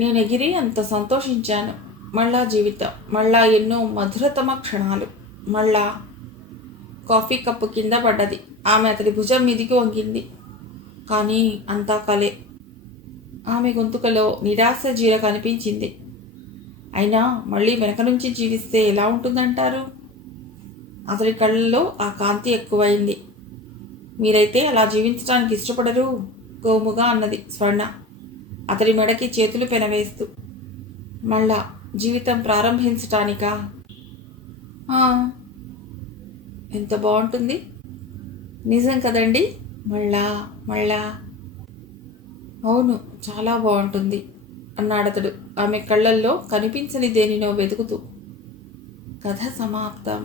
నేను ఎగిరి అంత సంతోషించాను. మళ్ళా జీవితం, మళ్ళా ఎన్నో మధురతమ క్షణాలు, మళ్ళా. కాఫీ కప్పు కింద పడ్డది. ఆమె అతడి భుజం మీదికి వంగింది. కానీ అంతా కలే. ఆమె గొంతుకలో నిరాశ జీర కనిపించింది. అయినా మళ్ళీ వెనక నుంచి జీవిస్తే ఎలా ఉంటుందంటారు? అతడి కళ్ళల్లో ఆ కాంతి ఎక్కువైంది. మీరైతే అలా జీవించడానికి ఇష్టపడరు గోముగా అన్నది స్వర్ణ, అతడి మెడకి చేతులు పెనవేస్తూ. మళ్ళా జీవితం ప్రారంభించటానికా? ఎంత బాగుంటుంది. నిజం కదండి. మళ్ళా మళ్ళా. అవును, చాలా బాగుంటుంది అన్నాడతడు ఆమె కళ్ళల్లో కనిపించని దేనినో వెతుకుతూ. కథ సమాప్తం.